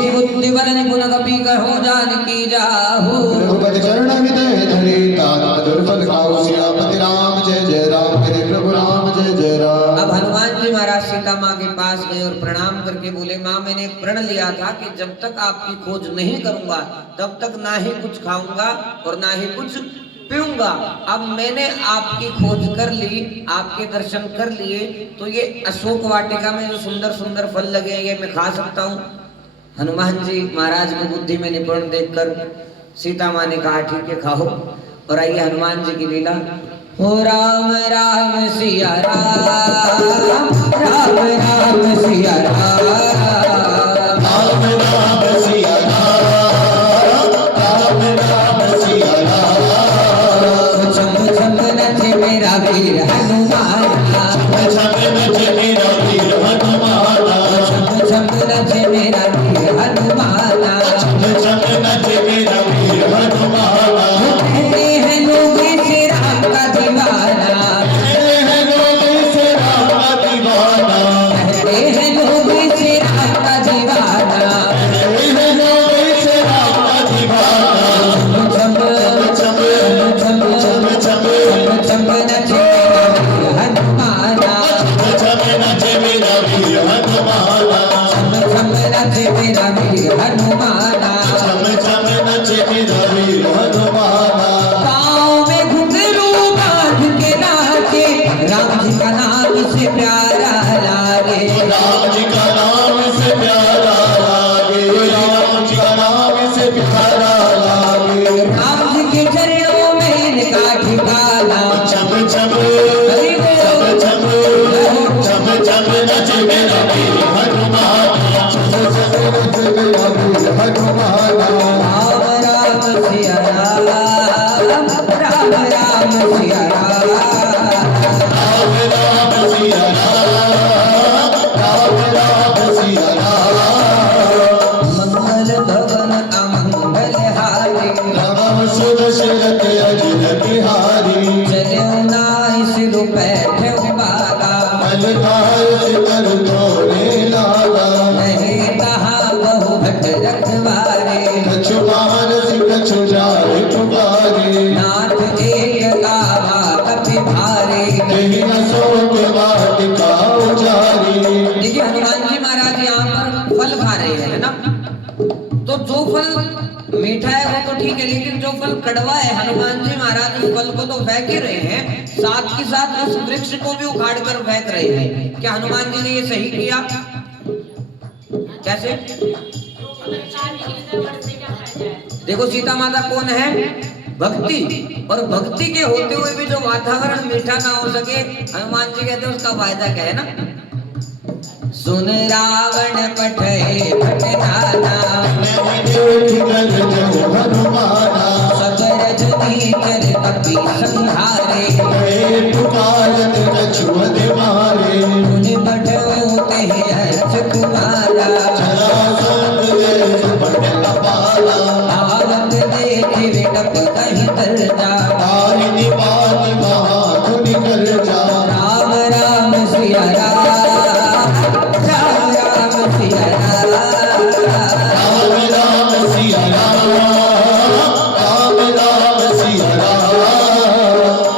की बुद्धि बल निपुण कपि कहो जानकी जाहू रघुपति चरण हृदय धरे तात मधुर पद खाओ सियापति राम जय जय राम मेरे प्रभु राम जय जय राम अब हनुमान जी महाराज सीता माँ के पास गए और प्रणाम करके बोले माँ मैंने एक प्रण लिया था कि जब तक आपकी खोज नहीं करूंगा तब तक ना ही कुछ खाऊंगा और ना ही कुछ पीऊंगा। अब मैंने आपकी खोज कर ली, आपके दर्शन कर लिए, तो ये अशोक वाटिका में जो सुंदर सुंदर फल लगे हैं ये मैं खा सकता हूँ। हनुमान जी महाराज को बुद्धि में निपुण देखकर सीता माँ ने कहा ठीक है खाओ। और आइए हनुमान जी की लीला। हो राम राम सिया राम, राम राम सिया राम, राम राम सिया राम, राम राम सिया राम। छम छम नचे मेरा वीर हनुमान, छम छम नचे मेरा वीर हनुमान, छम छम नचे मेरा वीर हनुमान, छम छम नचे मेरा वीर हनुमान। कहते हैं लोग इसे राम का दीवाना, कहते हैं लोग इसे राम का दीवाना, कहते हैं लोग इसे कछु मानस कछु जाय पुकारे, नाथ एक आवा कपि भारे। कहीं न सोए वाटिका उजारी। देखिए हनुमान जी महाराज यहाँ पर फल खा रहे हैं, है ना? तो जो फल मीठा है वो तो ठीक है, लेकिन जो फल कड़वा है, हनुमान जी महाराज उस फल को तो फेंक ही रहे हैं, साथ ही साथ उस वृक्ष को भी उखाड़ कर फेंक रहे हैं। क्या हनुमान जी ने ये सही किया? कैसे? देखो सीता माता कौन है? भक्ति। और भक्ति के होते हुए भी जो वातावरण मीठा ना हो सके, हनुमान जी कहते हैं उसका फायदा क्या है ना? सुन रावण पठे भटनाना, हनुमाना सबर जनी कर कपि संहारे। पुकारत कछु मारे, मुनि पठे कहे हर्ष कुमारा। जरासंध देश बड़ अपारा, आवत देखे विकप कहीं तर जा। तारिणी बात महाधुनि कर जा। राम राम सिया राम, राम राम सिया राम। राम राम सिया राम, राम राम सिया राम।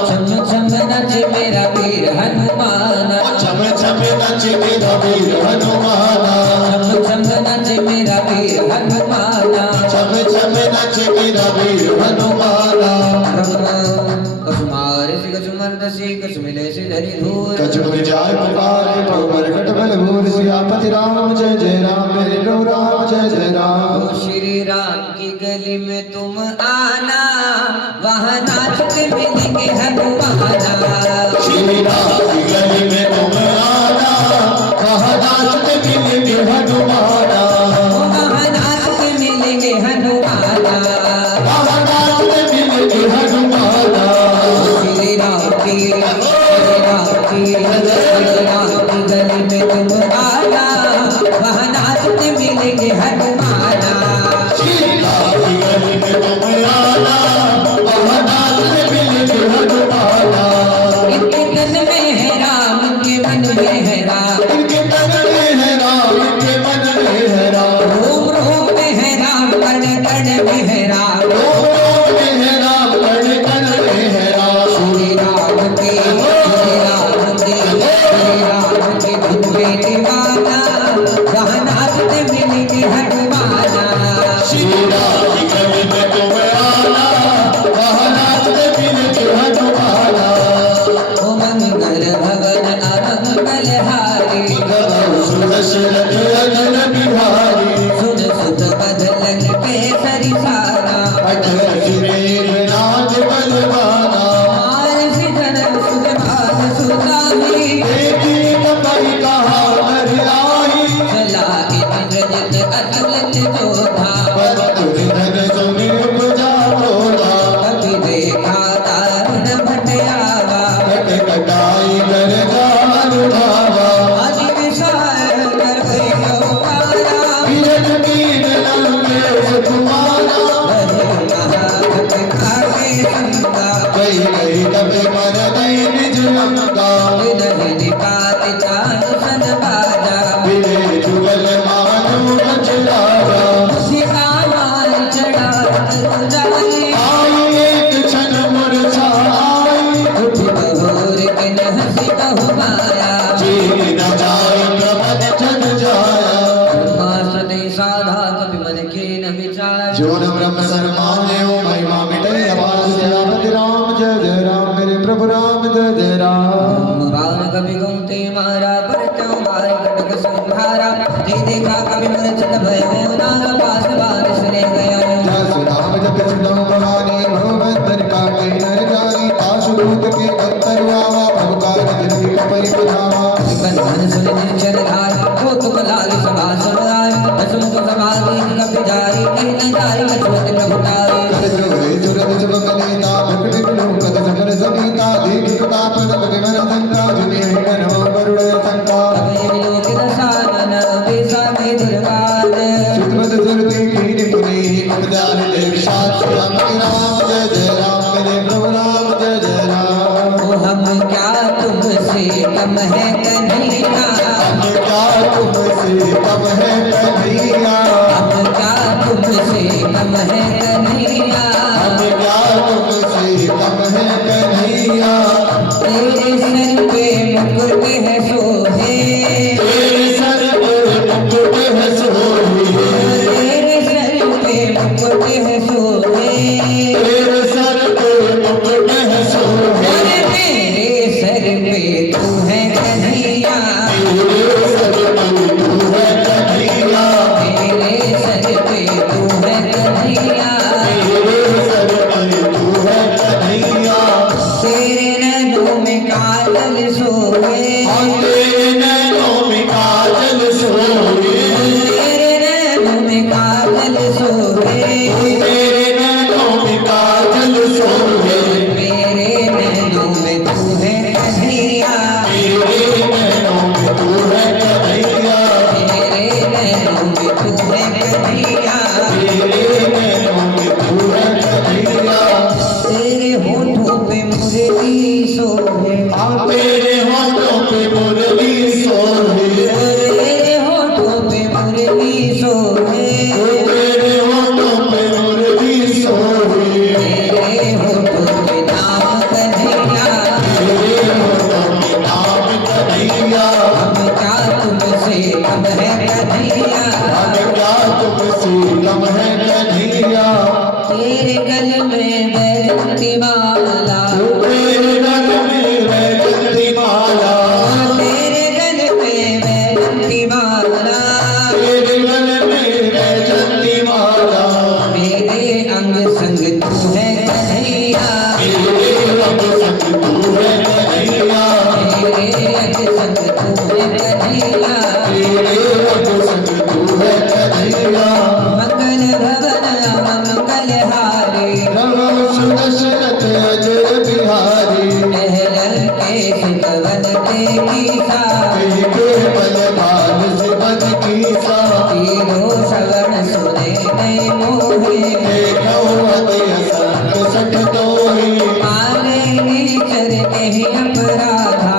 छम छम नच मेरा वीर हनुमाना, छम छम नच मेरा वीर हनुमाना, छम छम नच मेरा वीर हनुमाना। छम छम नच मेरा वीर हनुमाना। कसुमार से कसुमर्द से कसुमिले से धरि धूर। कछु मिल जाय पुकारे, बहु मरकट बल भूर। सियापति राम जय जय राम, मेरे प्रभु राम जय जय राम। ओ श्री राम की गली में तुम आना, वहाँ नाचते मिलेंगे हनुमाना। श्री राम की गली में तुम आना, वहाँ नाचते मिलेंगे हनुमाना। वहाँ नाचते मिलेंगे हनुमाना। वहाँ नाचते मिलेंगे हनुमाना। श्री राम की गली में तुम आना, वहाँ नाचते मिलेंगे हनुमाना। श्री राम की गली में तुम आना, वहाँ नाचते मिलेंगे हनुमाना। इनके तन में है राम, इनके मन में है राम। इनके तन में है राम, इनके मन में है राम। रोम रोम में है राम, कण कण में है राम। रोम रोम में है राम, कण कण में है राम। श्री राम के धुन में दीवाना, वहाँ नाचते मिलेंगे हनुमाना। श्री राम की गली में तुम आना, वहाँ नाचते मिलेंगे हनुमाना। ओ मंगल भवन अमंगल हारी, सुदशरथ अजर बिहारी। सुन सुत बदलन केसरी सारा। अटल राज बलवाना, मारसी धर्म सुधमान सुताही। देखी तपई कहा कर आई। चला इंद्रजित अतुलित जोधा, परंतु निधन सुनि उपजा बोला। कभी देखा दारुण भटयावा। कट कटाई कर जान भावा। आदि विशाल कर भयो पारा, विरज कीन लंकेश कुमारा। कभी खाके संगा। कई कई कभी मर गई निज लंका। विदहि निपात चांद सन बाजा। विदे जुगल मानो मचलावा। सीता माल चढ़ा कर जाई, आई एक क्षण मूर्छा आई। उठ बहोर के न हंसी बहु माया। जीत न जाय प्रपद जन जाया। मासते साधा कभी मन के न विचार। जो न ब्रह्म सर्वमान्य हो महिमा मिटे अपार। सियापति राम जय जय राम, मेरे प्रभु राम जय जय राम। राम कभी गौते मारा, पर त्यों मारे कटक संहारा। जे देखा कभी मूर्छित भयो, नाग पास बारिश ले गयो। जय श्री राम जप सुनो भवानी, भवंतर का कई नर जानी। काशभूत के अंतर आवा, भव कारज जन के परिपधावा। बंधन सुन निश्चर धार, हो तुम लाल सभा सवार। हसमुख सभा दीन कपि जारी, कहीं न जारी लक्ष्मण प्रभु तारी। कर द्रोहे जुरद जब कलेता, भक्ति विलोकत सकल समीता। देवी प्रताप तपति मन संका, जुनि हिरण हो गरुड़ संका। कभी विलोक दशानन, बेसा में दुर्गाद। चित्रवत सुरति कीनि पुनि, उपदान देव साक्ष। राम जय जय राम, मेरे प्रभु राम जय जय राम। ओ हम क्या तुमसे कम है कन्हैया, हम क्या तुमसे कम है कन्हैया। हम क्या तुमसे मुकुट है सोहे, तेरे सर पे मुकुट है सोहे, मेरे सर पे तू है कन्हैया, तेरे सर पे तू है कन्हैया, मेरे सर पे तू है कन्हैया, तेरे सर पे तू है कन्हैया, तेरे नैनों में काजल सोहे, तेरे नैनों में काजल सोहे, तेरे नैनों में काजल सोहे, तेरे नैनों में काजल सोहे, मेरे नैनों में तू है कन्हैया, तेरे नैनों में तू है कन्हैया, मेरे नैनों में तू है कन्हैया, तेरे नैनों में तू है कन्हैया, तेरे होठों पे मुरली सोहे, तेरे होठों पे मुरली सोहे, तेरे होठों पे मुरली सोहे, तेरे होठों पे मुरली सोहे, तेरे होठों पे नाम कन्हैया, तेरे होठों पे नाम कन्हैया, हम क्या तुमसे कम है कन्हैया, हम क्या तुमसे कम है कन्हैया, तेरे गले में बैठती माला, तेरे गल में बैठती माला, तेरे गले में बैठती माला, तेरे गल में बैठती माला, मेरे अंग संग तू है कन्हैया, तेरे रंग संग तू है कन्हैया, मेरे अंग संग तू है कन्हैया, तेरे रंग संग तू है कन्हैया, मंगल भवन मंगल हारी, रघु सुदशरथ अजर बिहारी, टहल के सुतवन देखीसा, के बलवान से बज कीसा, तीनों श्रवण सुने नहीं मोहे, देखो अदय संग सठ तोहि, मारे नीचर कहीं अपराधा,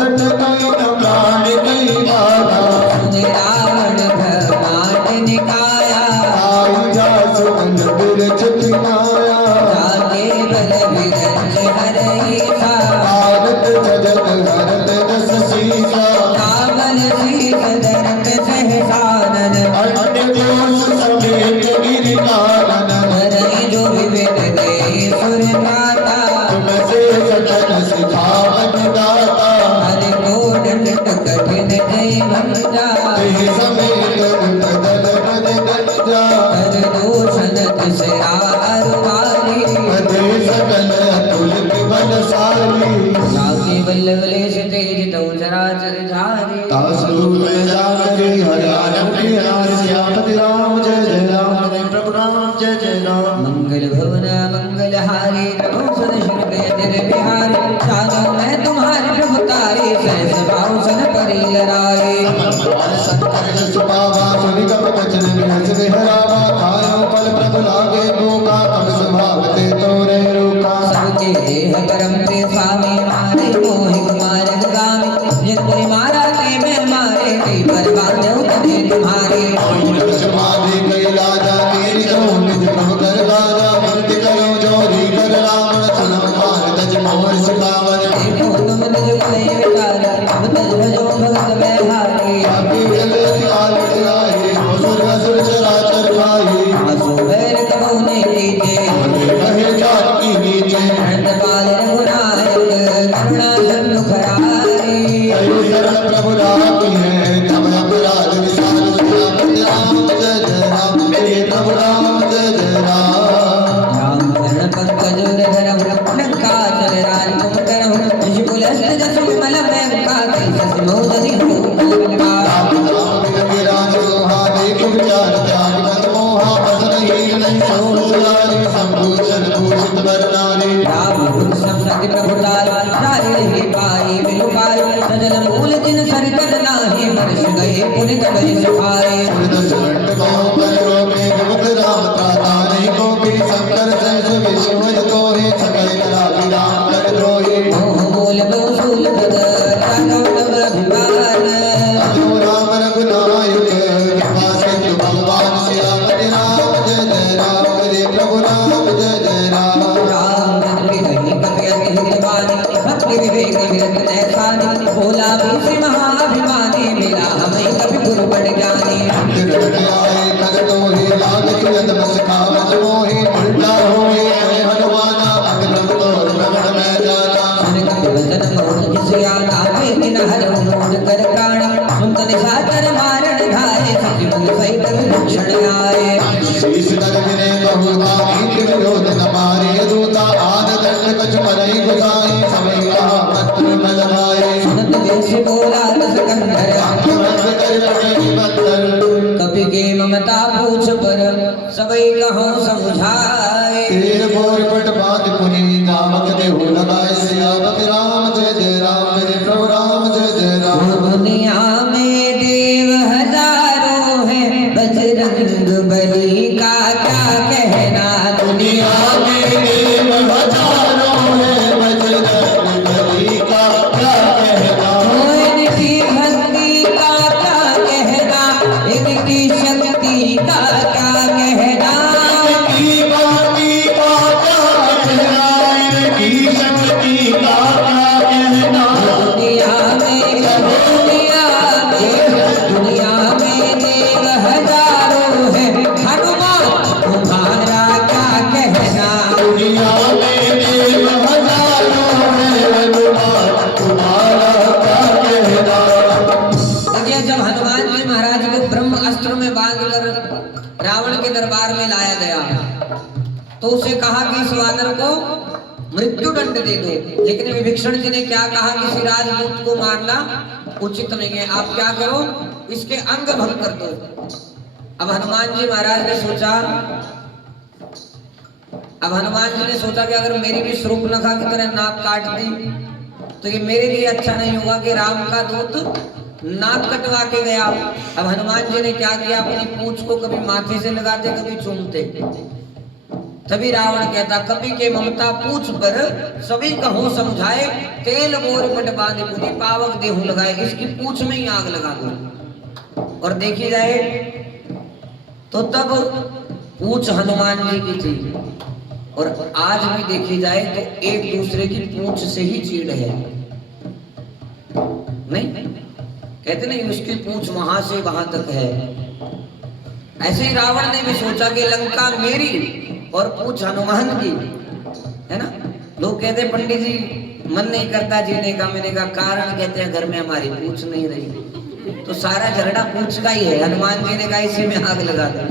सठ कई न प्राण कई बाधा, सुन रावण ब्रह्मांड निकाया, आई जा सुन बिरचित माया, जाके बल विरंज हरईसा, भारत जगत हरत दस सीसा, कामल शीत दरक सहसानन, अन्य दोष समेत गिरि कानन, हरई जो विवेक दे सुर गाता, तुमसे सजन सिखावन दाता, हर को दंड कठिन जय भंजा, ते समेत बदल बद गंजा, हर दूषण तिसरा अरुवारी, बदे सकल अतुलित बलशाली, लागे वल्लभ लेश तेज तौ चराचर धारी, तासरूप में जाकर हरियाणा के हर श्यामति राम जय जय राम, प्रभु राम जय जय राम, मंगल भवन मंगल हारी, प्रभु सदशिव तिर बिहारी, साजो मैं तुम्हारे प्रभु तारी, सहस भाव सन परी लराई, सुपावा सुनि कप बचन बिहस बिहरावा, खायो पल प्रभु लागे भूखा, तब स्वभाव ते तोरे रूखा, सबके देह परम प्रिय स्वामी, मारे मोहि कुमार गामी, जिन कोई मारा ते मैं मारे, कई पर बांधो कभी तुम्हारे, समाधि कई लाजा मेरी जो निज प्रभु कर लाजा, विनती करो जोरी कर रावण, सुनम मान तज मोर सिखावन, देखो तुम निज कोई विचार, अब तज भजो भगत बेहारी, आपकी गले काल गिराए, असुर असुर चराचर खाई, आसो बैर कबो ने लीजे, कहे जात की नीचे, पाल रघुनायक करुणा सिंधु खरारी, कई शरण प्रभु राम की है, तब अपराध विसार सियापति राम जय जय राम, मेरे प्रभु राम जय जय राम, राम चरण पंकज धरम लंका चल राज तुम करहु, ऋषिकुल जस विमल मैं का कैस मोदि होगा, राम नाम बिन राज सोहा, देख विचार त्याग मत मोहा, बस नहीं नहीं सोह सुरारी, संभूषण भूषित वर नारी, राम गुण समृद्धि प्रभुतार, राय ही पाई बिनु पाई, सजल मूल जिन सरितन नाहि, वर्ष गए पुनि कबहि सुखाए, दस घंट गाँव पर रोके, विमुख राम त्राता नहीं कोपी, शंकर सहस विष्णु को है, सकल कला विराम कर द्रोही, मोह मूल बहुशूल पद, राघव तब अभिमान, अजो राम रघुनायक, कृपा सिंधु भगवान सियापति राम जय जय राम, मेरे प्रभु राम जय जय राम, राम चंद्र कहीं कपियति हितवानी, सबई कहो समझाए। तेल बोर पट बात पुनी नामक देहु लगाए सियावत राम जय जय राम मेरे प्रभु राम जय जय राम। दुनिया में देव हजारों हैं बजरंग बली का क्या कहना। दुनिया में देव हजारों हैं बजरंग बली का क्या कहना। इनकी भक्ति का क्या कहना, इनकी शक्ति का क्या कहना। इनकी भक्ति का क्या कहना, इनकी शक्ति का क्या कहना। दुनिया में देव हजारों हैं हनुमान तुम्हारा क्या कहना। दुनिया में देव हजारों हैं हनुमान तुम्हारा क्या कहना। देखिए जब हनुमान जी महाराज को ब्रह्म अस्त्र में बांधकर रावण के दरबार में लाया गया तो उसे कहा कि इस वानर को मृत्यु दंड दे दो, लेकिन विभीषण जी ने क्या कहा कि इस राजदूत को मारना उचित नहीं है, आप क्या करो इसके अंग भंग कर दो। अब हनुमान जी महाराज ने सोचा कि अगर मेरी भी शूर्पणखा की तरह नाक काट दी तो ये मेरे लिए अच्छा नहीं होगा कि राम का दूत नाक कटवा के गया। अब हनुमान जी ने क्या किया, अपनी पूंछ को कभी माथे से लगाते कभी चूमते। तभी रावण कहता कभी के ममता पूछ पर सभी कहो समझाए, तेल बोर पट बांधे पुनी पावक देहु लगाए। इसकी पूछ में ही आग लगा दो। और देखी जाए तो तब पूछ हनुमान जी की थी और आज भी देखी जाए तो एक दूसरे की पूछ से ही चीड़ है। नहीं कहते नहीं उसकी पूछ वहां से वहां तक है। ऐसे ही रावण ने भी सोचा कि लंका मेरी और पूछ हनुमान की है ना। लोग कहते पंडित जी मन नहीं करता जीने का, मैंने कहा कारण कहते हैं घर में हमारी पूछ नहीं रही, तो सारा झगड़ा पूछ का ही है। हनुमान जी ने कहा इसी में आग लगा दे।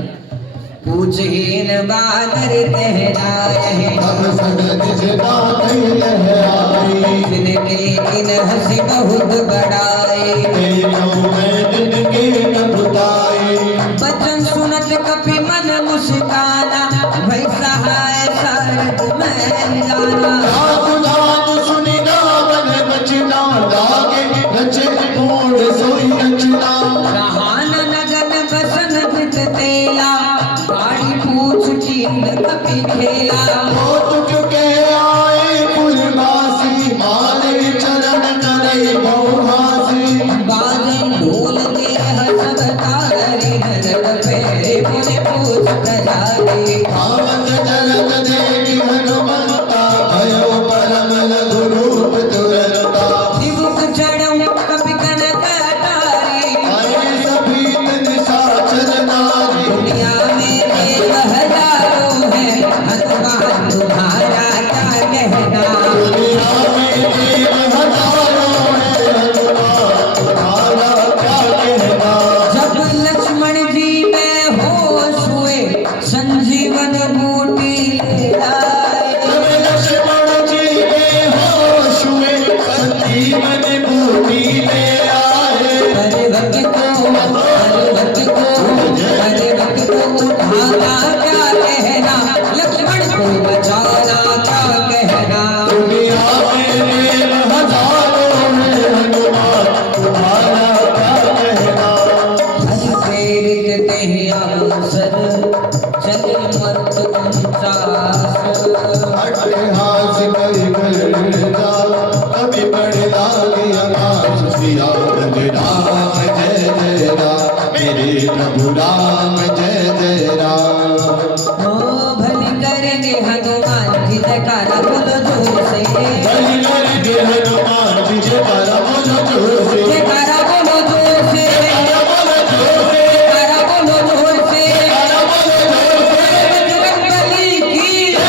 पूछहीन बादर तहराए अब सगत जगा लहराई दिन हंसी बहुत बड़ाए। देखो मैं दिन के नबुताई बचन सुनत कपि मन मुस्काना भई सहाय शरद में जाना। जान सुनी नावन बचना लागे रचे मूड सोई रचना। रहान नगन बसन बित तेला बाड़ी पूछ कीन कपि खेला। वो तुझ के आए पुरवासी मारे चरण करे बहुहासी। बाजे ढोल के हसब तारे नरक पे पुने पूछ तजारे। भावत जरत देखी हनुमंता भयो परम लघु रूप दुरंता। दिवुक चढ़ऊ कपि कनक अटारी आए सभी निशाचर नारी। दुनिया में देव हजारों हैं हनुमान तुम्हारा क्या कहना। दुनिया में देव हजारों हैं हनुमान तुम्हारा क्या कहना। जब लक्ष्मण जी में होश हुए संजीवन बूटी ले आए। जब लक्ष्मण जी के होश हुए संजीवन बूटी ले आए। हरे भक्त को उठाना क्या कहना, लक्ष्मण को बचाना क्या कहना। दुनिया में देव हजारों हैं हनुमान तुम्हारा क्या कहना। हरि प्रेरित तेहि अवसर चले मत उनचास। अट्टहास कर जा कभी बड़े लागी आकाश सिया राम जय जय राम मेरे प्रभु राम जय जय राम। ओ भली करेंगे हनुमान जी जयकारा बोलो जोर से। बलि करके हनुमान जी जयकारा बोलो जोर से। जयकारा बोलो जोर से। जयकारा बोलो जोर से। जयकारा बोलो जोर से। जयकारा बोलो जोर से। बजरंग बली की ओ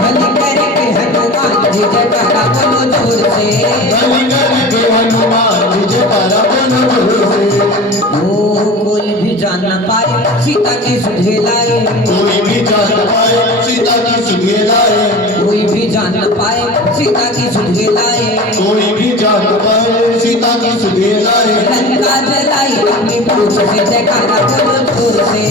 भली करेंगे हनुमान जी जयकारा बोलो जोर से। बलि करके हनुमान जी जयकारा बोलो जोर से। ओ कोई भी जान न पाए सीता की सुधे लाए। कोई भी जान पाए सीता की सुधे लाए। कोई भी जान न पाए सीता की सुधे लाए। कोई भी जान पाए सीता की सुधे लाए। लंका जलाई अपनी पूछ से जयकारा बोलो जोर से।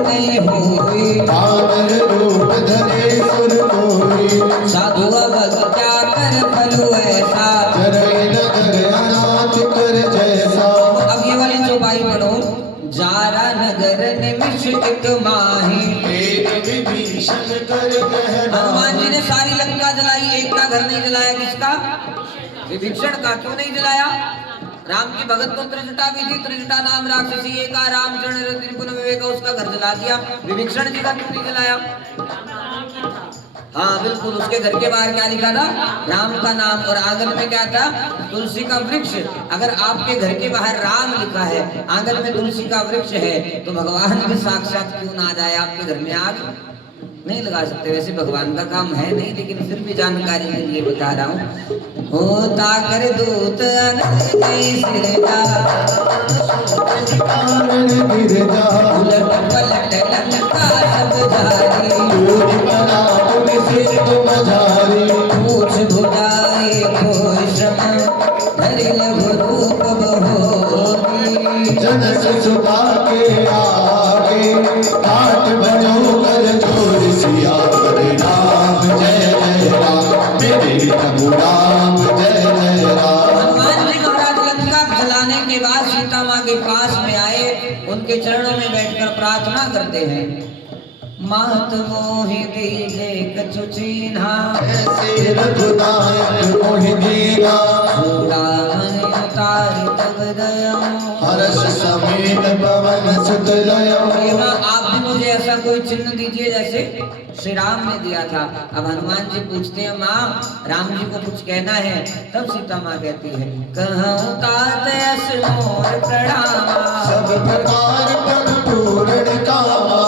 नहीं होई, वानर रूप धरे सुर कोई, साधु अब क्या कर फलु ऐसा, चरई नगर अनाथ कर जैसा। अब ये वाली चौपाई पढ़ो। जारा नगर निमिष एक माही, एक विभीषण कर गहना, हनुमान जी ने सारी लंका जलाई, एक का घर नहीं जलाया। किसका? विभीषण का। क्यों नहीं जलाया? राम की भगत तो त्रिजटा भी थी, त्रिजटा नाम राक्षसी एका रामचंद्र त्रिपुर विवेक, उसका घर जला दिया। विभीषण जी का क्यों नहीं जलाया? हाँ बिल्कुल, उसके घर के बाहर क्या लिखा था? राम का नाम, और आंगन में क्या था? तुलसी का वृक्ष। अगर आपके घर के बाहर राम लिखा है, आंगन में तुलसी का वृक्ष है, तो भगवान भी साक्षात क्यों ना आ जाए आपके घर में? आग नहीं लगा सकते। वैसे भगवान का काम है नहीं, लेकिन फिर भी जानकारी के लिए बता रहा हूँ। होता कर दूत उलट पलट लंका सब जारी, पूछ भुजाए कोई श्रम, धरि लघु रूप बहोरी, जन सुता के आगे ठाट बजो कर जोर, सिया करे राम जय जय राम, मेरे प्रभु राम जय जय राम। हनुमान जी महाराज लंका जलाने के बाद सीता माँ के पास में आए, उनके चरणों में बैठकर प्रार्थना करते हैं। मात मोहि दीजे कछु चीन्हा, ऐसे रघुनायक मोहि दीना, चूड़ामणि उतारि तब दया, हर्ष समेत पवन सुत लयो। आप भी मुझे ऐसा कोई चिन्ह दीजिए जैसे श्री राम ने दिया था। अब हनुमान जी पूछते हैं, माँ राम जी को कुछ कहना है। तब सीता माँ कहती है, कहूँ तात यस मोर प्रणाम, सब प्रकार पर पूर्ण कामा।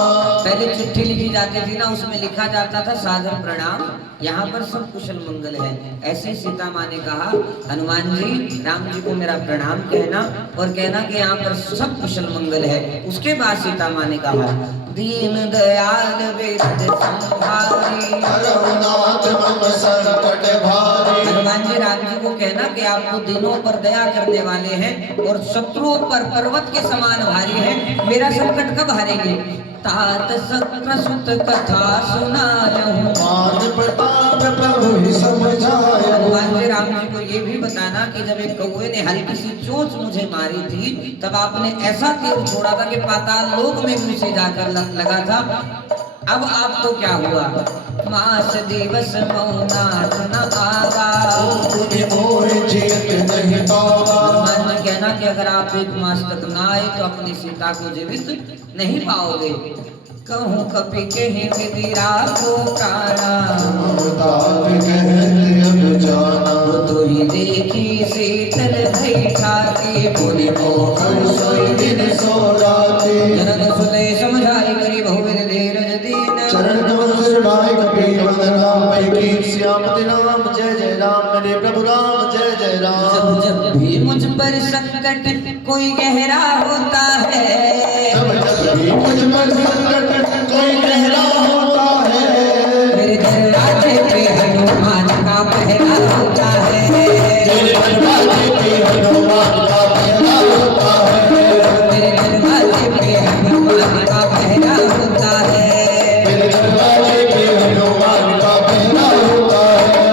पहले चिट्ठी लिखी जाती थी ना, उसमें लिखा जाता था सादर प्रणाम, यहाँ पर सब कुशल मंगल है। ऐसे सीता माँ ने कहा, हनुमान जी राम जी को मेरा प्रणाम कहना, और कहना कि यहाँ पर सब कुशल मंगल है। उसके बाद सीता माँ ने कहा, दीन दयाल वेद संभारी, रघुनाथ मम संकट भारी। हनुमान जी राम जी को कहना कि आप तो दिनों पर दया करने वाले हैं, और शत्रुओं पर पर्वत के समान भारी हैं, मेरा संकट कब हारेंगे? तात सत्र सुत कथा सुनायहूं, मान प्रताप प्रभु ही समझाए। हनुमान जी राम जी को ये भी बताना कि जब एक कौवे ने हल्की सी चोंच मुझे मारी थी, तब आपने ऐसा तीर छोड़ा था कि पाताल लोक में मुझे जाकर लगा था। अब आपको क्या हुआ? मास दिवस मौनाथ न आगा, तूने मोर जीत नहीं पावा। हनुमान जी कहना कि अगर आप एक मास तक न आए तो अपनी सीता को जीवित नहीं पाओगे। कहूँ कपि के विधि राखो प्राणा, ताप कहते अब जाना। तो ही देखी शीतल भई ठाके, पुनि मोहन सोई दिन सो राते। जनक सुते समझाई करी बहुविध धीरज दीन, चरण कमल शरणाई कपि वंदना पैकी। श्यामति राम जय जय राम, मेरे प्रभु राम जय जय राम। जब जब भी मुझ पर संकट कोई गहरा होता है, जब जब भी मुझ पर संकट कोई गहरा होता है, मेरे दरवाजे पे हनुमान का पहरा होता है, तेरे दरवाजे पे हनुमान का पहरा होता है, मेरे दरवाजे पे हनुमान का पहरा होता है, मेरे दरवाजे पे हनुमान का पहरा होता है।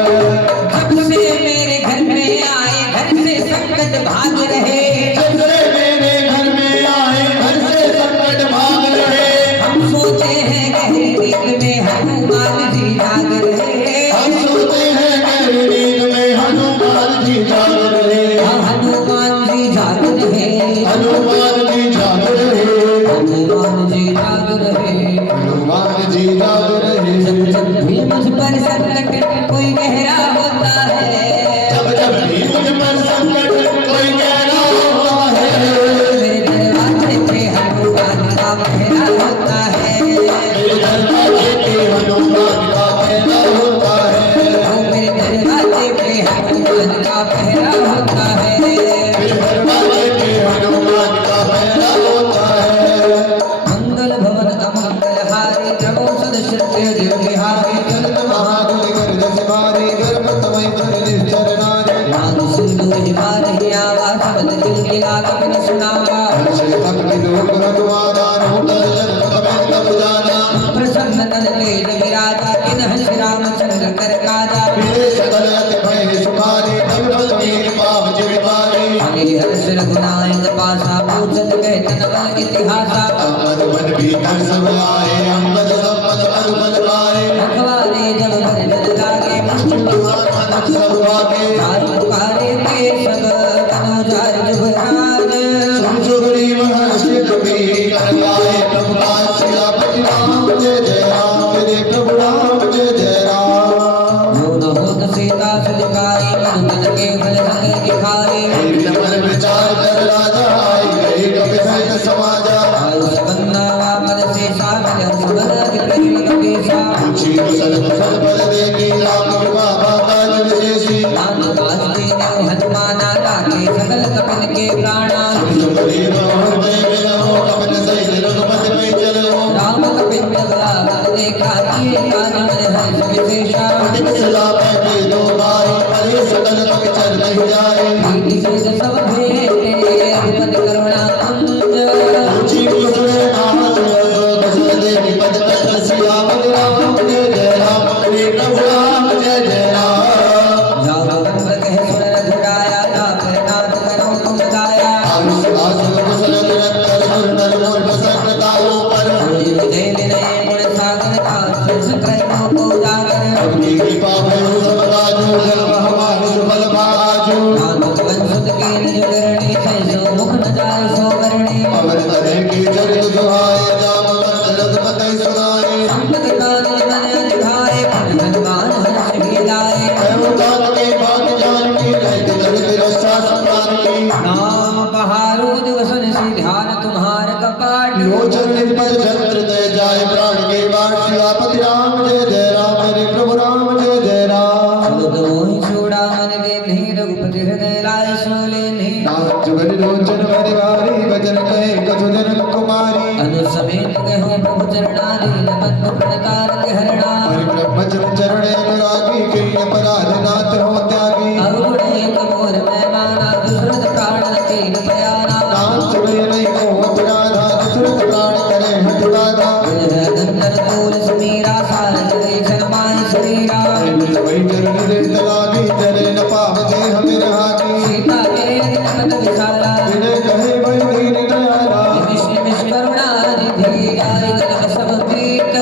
जब से मेरे घर में आए घर से संकट भाग रहे, जब से मेरे घर में आए घर से संकट भाग रहे। हम सोते हैं गहरी नींद में हनुमान जी जाग रहे, हम सोते हैं गहरी नींद में हनुमान जी जाग रहे। हनुमान जी जाग रहे, हनुमान जी जाग रहे, हनुमान जी जाग रहे। हनुमान जी जाग रहे। जब भी मुझ पर संकट कोई गहरा होता है, जब जब भी मुझ पर संकट कोई गहरा होता है, मेरे दरवाजे पे हनुमान का पहरा होता है, मेरे दरवाजे पे हनुमान का पहरा होता है, मेरे दरवाजे पे हनुमान का पहरा होता है, मेरे दरवाजे पे हनुमान का पहरा होता है। मंगल भवन अमंगल हारी, प्रभु सदस्य देव बिहारी, जगत महागुण गर्द सिवारे। वेद विराजा किन्ह रामचंद्र कर काजा मेरे सकल अति भय सुखारे तब तब मेरे पाप जितवारे हरि हर्ष रघुनायक पासा पूछत कहत नवल इतिहासा मधुबन भीतर सब आए अंगद संपद मधुबन पाए अखबारे जब भरत लागे मन सब आगे पुकारे के सब अनुजार जुबराज सुगरी महर्षि कवि कर गाए प्रभु का सियापति राम जय जय राम मेरे प्रभु राम जय जय राम जो न होत सीता सुदिखाई मधुबन के बल संग दिखाए मन विचार कर राजा आई गई कवि सहित समाजा आयुष बंदा वामन से सागर सुबल प्रेम कपीसा पूछी कुशल कुशल बल देखी राम कृपा बाता विशेषी राम काज दीनो हनुमाना लागे सकल कपिन के प्राणा सुगरी हृदय मिलो कपिन सहित रघुपति में चलो राम कपिन जगलावत देखा किए काज मन हर्ष विशेषा सला बैठे दो भाई परे सकल कवि चल नहीं जाए नीति से सब भेटे पद करुणा कुंज पूछी कुशल नाथ कुशल देवी पद तत्व सियापति राम जय जय राम मेरे प्रभु राम जय जय राम जाओ बंद कह सुन रघुराया तापर नाथ करो तुम गाया आयुष आसन कुशल निरंतर सुंदर मोर प्रसन्नताओं पर विजय विनय गुण सागर का शिष क्रमों को जागर अपनी कृपा भयो सब काजो जन्म हमारे सुफल बाजो नाथ वंशुत के निज करणी सैसो मुख न जाय सो करणी अमर तरह की चरित दुहाए जाम रघुपति पतय सुनाए संत का निज मन अधिकाए हनुमान हर्ष भी लाए अवतार के बात जान की रहते चरित रक्षा संतान की नाम बहारो दिवस निशि ध्यान तुम्हार कपाट लोचन निज पद छत्र दे जाए प्राण के बाट सियापति राम जय जय राम मेरे प्रभु राम जय जय राम सुध मोहि चूड़ा मन देहि रघुपति हृदय लाय सोले नाथ जुगल लोचन मेरे वारी वचन कहे कछु जनक कुमारी अनुसमेत कहो प्रभु चरणाधीन बंधु प्रणतार हरणा ब्रह्मचर्य चरण अनुरागी किरण पराध नाथ हो त्यागी अवगुण एक मोर मैं माना दुष्कृत प्राण तीन बयाना नाथ में नहीं को पुराधा दुष्कृत प्राण करे हठ बाधा गंधर तूल समीरा सारंग गई जन्माय शरीरा वही चरण दे तलागी चले न पावते हमें रहागी सीता के पद विशाला विनय कहे वही दीन दयाला विष्णु विष्णु करुणा निधि जाय जगत सब पीत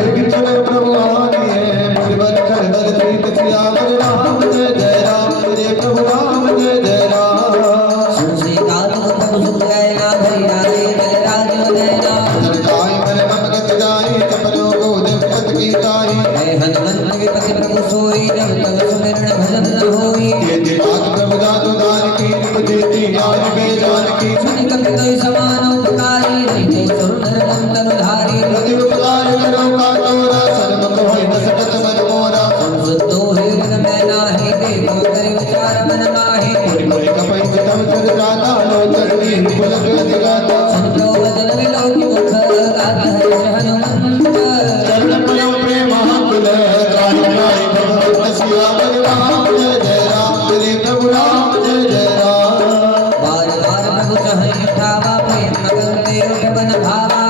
एक चले प्रभु आगे मुझबन कर दल प्रीत सियावर राम जय जय राम मेरे प्रभु राम जय जय राम सुनसी काल प्रभु सुख गया धैर्य जल राज वदैना सरकाई मन मम गत जाई तपनो को देवपत की ताई हनुमंत विपति प्रभु सोई जब तब सुमिरन भजन न होई ये दिमाग प्रभु दातु दान की निप देती आज बेजान की सुनि कपि कोई समान उपकारी नहीं सुंदर नंदन धारी प्रति उपकार करो का तोरा सर्व को है न सकत मन मोरा संसुतो हृदय में नाही देखो कर विचार मन माहे कोई कपई तब चल जाता लो चढ़ी पुलक दिगाता संतो वचन विलोकी मुख गात हर्ष हनुमंत चरण पयो प्रेम महाकुल त्राहि त्राहि भगवत सियावर राम जय जय राम मेरे प्रभु राम जय जय राम बार बार प्रभु चाहे उठावा प्रेम मगन ते उठ बन भावा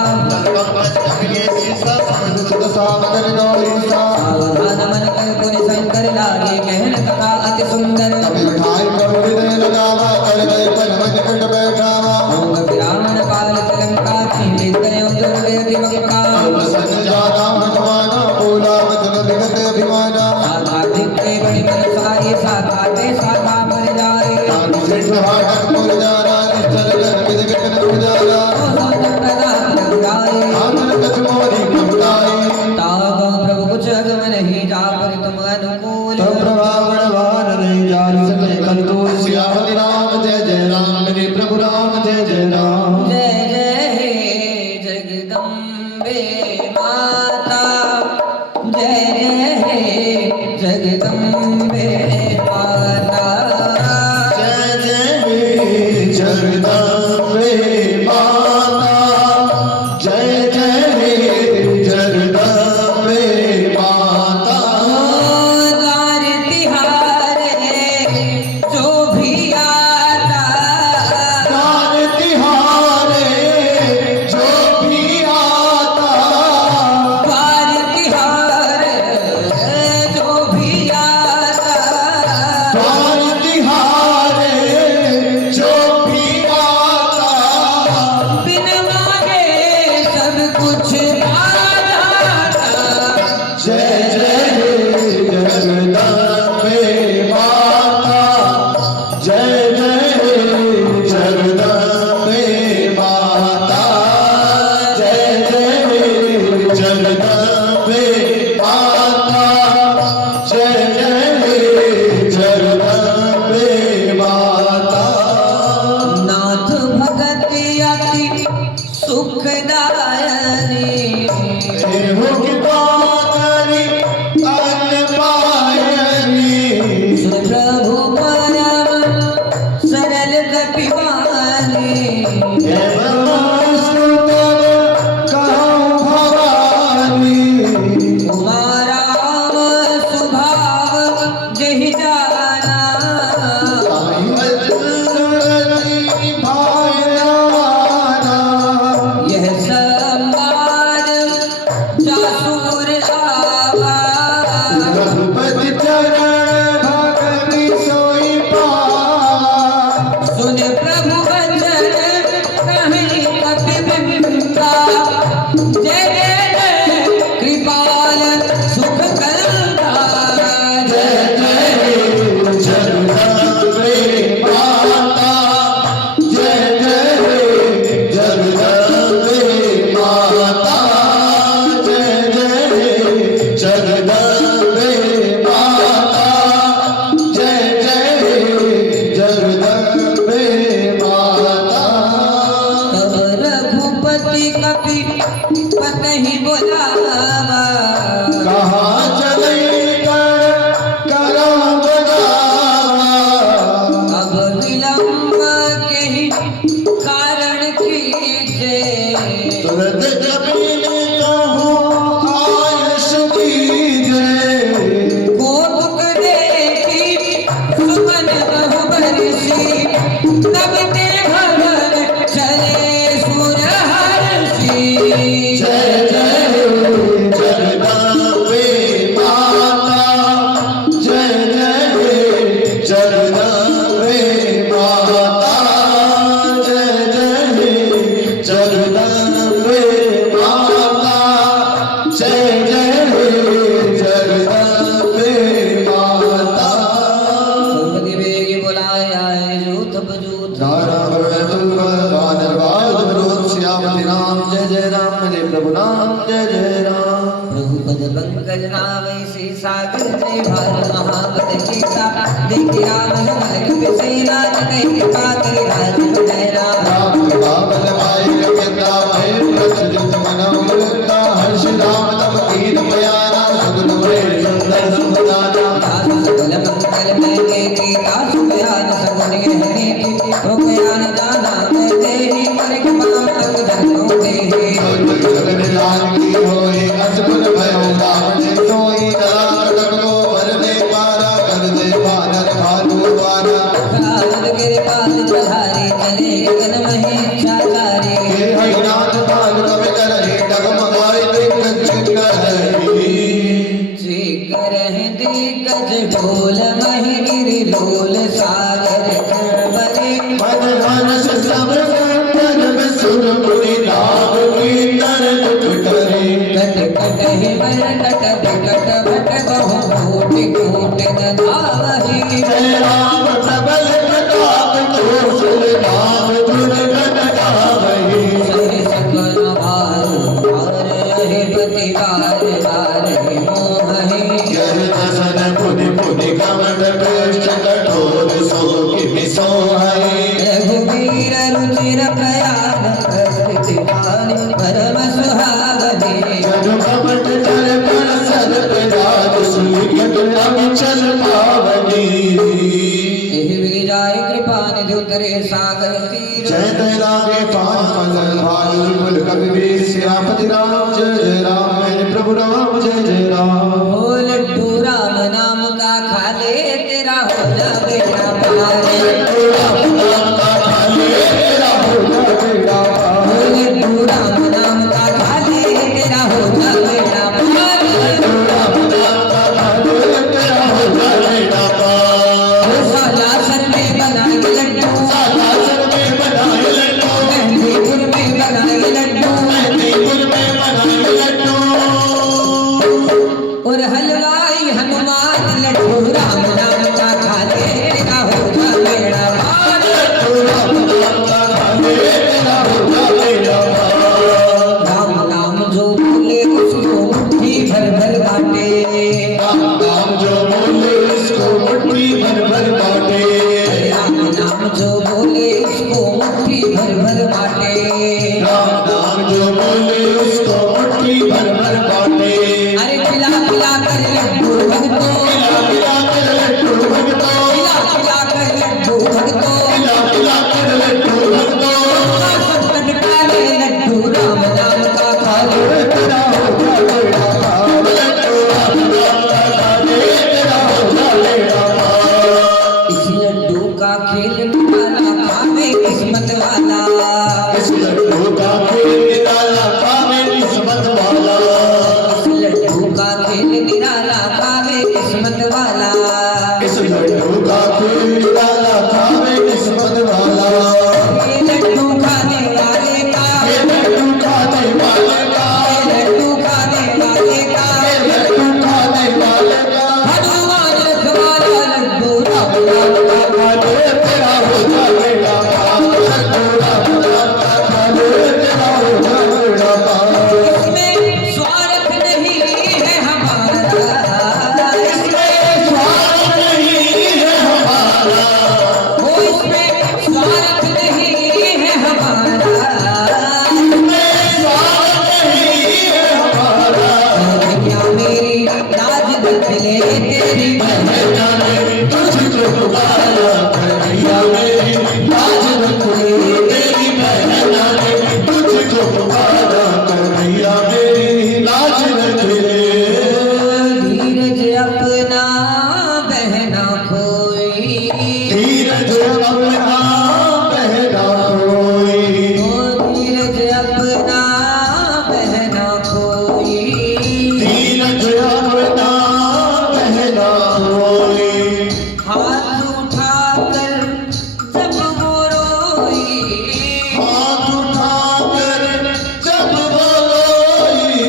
सावधान गौरी सा सावधान मन कर पुनि शंकर लागे कहन कथा अति सुंदर कभी उठाई प्रभु हृदय लगावा कर गए पर मन कुट बैठावा ओम ब्राह्मण पालित लंका खीले कयो दुर्वेदी बंका प्रसन्न जाना हनुमाना बोला वचन विगत अभिमाना साधा दिखते बड़ी मन सारी साधा ते साधा पर जाए सिद्ध हाटक पुर जाना निश्चल कर विद विकन उजाला ओ साधन प्रदान लग जाए आंगन कछ मोरी प्रभुताई ताव प्रभु कुछ अगम नहीं जा पर तुम अनुकूल तब प्रभावण वार नहीं जान सके कंतूर सियापति राम जय जय राम मेरे प्रभु राम जय जय राम जय जय हे जगदम्बे माता जय जय हे जगदम्बे माता जय जय हे जगदम्बे माता जय जय हे जगदम्बे माता द्वार तिहारे जो भी आता दान तिहारे जो भी आता द्वार तिहारे पायनी हो कृपाकरी अन्न पायनी सुन प्रभु परम सरल कपिवानी वस्तु तब कहूँ भवानी तुम्हारा स्वभाव जहि जाना यह सम्मान जासुर आवा रघुपति चरण भगति सोई पावा सुन प्रभु वचन कहीं कपिबिंबा जय जय कृपाल सुख करता जय जगदम्बे माता जय जय जगदम्बे माता जय जय जगदम्बे माता जय जय जगदम्बे माता तब रघुपति कपि पतहि बोलावा कहाँ चले कर करा बनावा अब विलंब के ही कारण कीजे तुरंत कपिल कहूँ आयुष दीजिए कोटुक देखी सुमन बहु बरसी तब ते भवन चले सुर हर्षि जय जय जगदम्बे माता जय जय जगदम्बे माता जय जय जगदम्बे माता जय जय जगदम्बे माता भगवती वेगी बुलाए आए जूथ बजूथ श्यामति राम जय जय राम मेरे प्रभु राम जय जय राम रघुपद पंकज नावैसी सागर जय भार महापद गीता देखी राम जमल कपि सेना जय कृपा करि राज जय राम राम बाबल भाई कपिता भय प्रचलित मनोरंगा हर्ष राम तब कीन बयाना सुगुण वे सुंदर सुमदाना दास सकल मंगल में गीता सुबयान सगुण गहने की तो ज्ञान जाना मैं तेरी पर कृपा तब जन्म देहि जगन जान की होई असुर भयो रावण सोई नराकटक को भरने पारा कर दे भानर भानु द्वारा काल गिर काल पधारी चले गगन महेशाचारी हे हरिनाथ बाल कवि करहि डगमगाए दिग्गज चिन्ह शीघ्र है दिग्गज ढोल महि गिरि लोल सागर करबरे मन मन से सब संतन में सुर मुनि नाम कीर्तन दुख टरे कट कट ही वर कट विकट भट बहु कोटि कोटि न धावहि जय राम प्रबल प्रताप कौशल नाम गुण गण गावहि सहि सकल भार भार रहि पति वार वार मोहि यह दसन पुनि पुनि कमट पृष्ठ कठोर सो किमि सोहै रघुवीर रुचिर प्रयाग प्रकृति वाणी परम सुहावनी जग कपट कर पर सद प्रयाग सुलिखित अविचल पावनी एहि विराय कृपा निधि उतरे सागर तीर जय जय लागे पान मदन भाई फुल कवि वीर श्यामति राम जय जय राम मेरे प्रभु राम जय जय राम हो लड्डू राम नाम का खाले तेरा हो जा बेटा पारे हो लड्डू राम नाम का खाले तेरा हो जा बेटा पारे हो सालासर में बनाए लड्डू मेहंदीपुर में बनाए लड्डू किस्मत वाला, इस लड्डू का खेल निराला खावे किस्मत वाला, इस लड्डू का खेल निराला खावे किस्मत वाला, ये लड्डू खाने वाले का, ये लड्डू खाने वाले का, ये लड्डू खाने वाले का, ये लड्डू खाने वाले का, हनुमान रखवाला लड्डू राम राम का खाने तेरा हो जाएगा पाप, लड्डू राम राम का खाने तेरा हो जाएगा पाप। इसमें स्वार्थ नहीं है हमारा, इसमें स्वार्थ नहीं है हमारा, वो इसमें स्वार्थ नहीं है हमारा, इसमें स्वार्थ नहीं है हमारा। कन्हैया मेरी लाज रख ले तेरी कन्हैया ने तुझको पुकारा, कन्हैया मेरी लाज रख ले, तेरी बहना ने तुझको पुकारा, कन्हैया मेरी लाज रख ले। धीरज अपना बहना खोई, धीरज अपना बहना कोई, ओ धीरज अपना बहना खोई, धीरज अपना बहना कोई, हाथ उठाकर जब वो रोई, हाथ उठाकर जब बोलोई,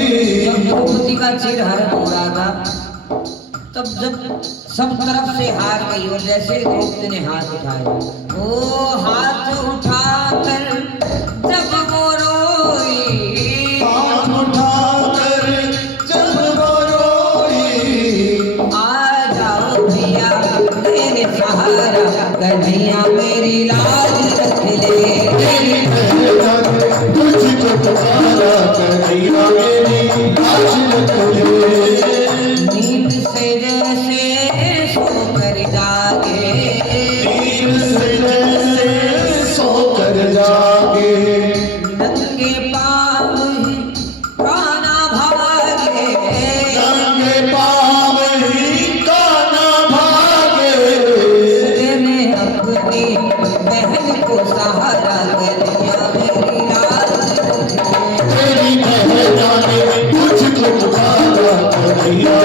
जब द्रौपदी का चिर हर पूरा था, तब जब सब तरफ से हार गई और जैसे द्रौपदी ने हाथ उठाया, वो हाथ उठाकर जब वो रोई, हाथ उठाकर जब बोलोई, आ जाओ भैया मेरे सहारा, कन्हैया मेरी लाज रख ले तेरी बहना ने तुझको पुकारा, कन्हैया मेरी लाज रख ले। नींद से जैसे सोकर जागे, नींद से जैसे सोकर जागे, नंगे पाँव ही काना भागे, नंगे पाँव ही काना भागे, मैंने अपनी बहन को सहारा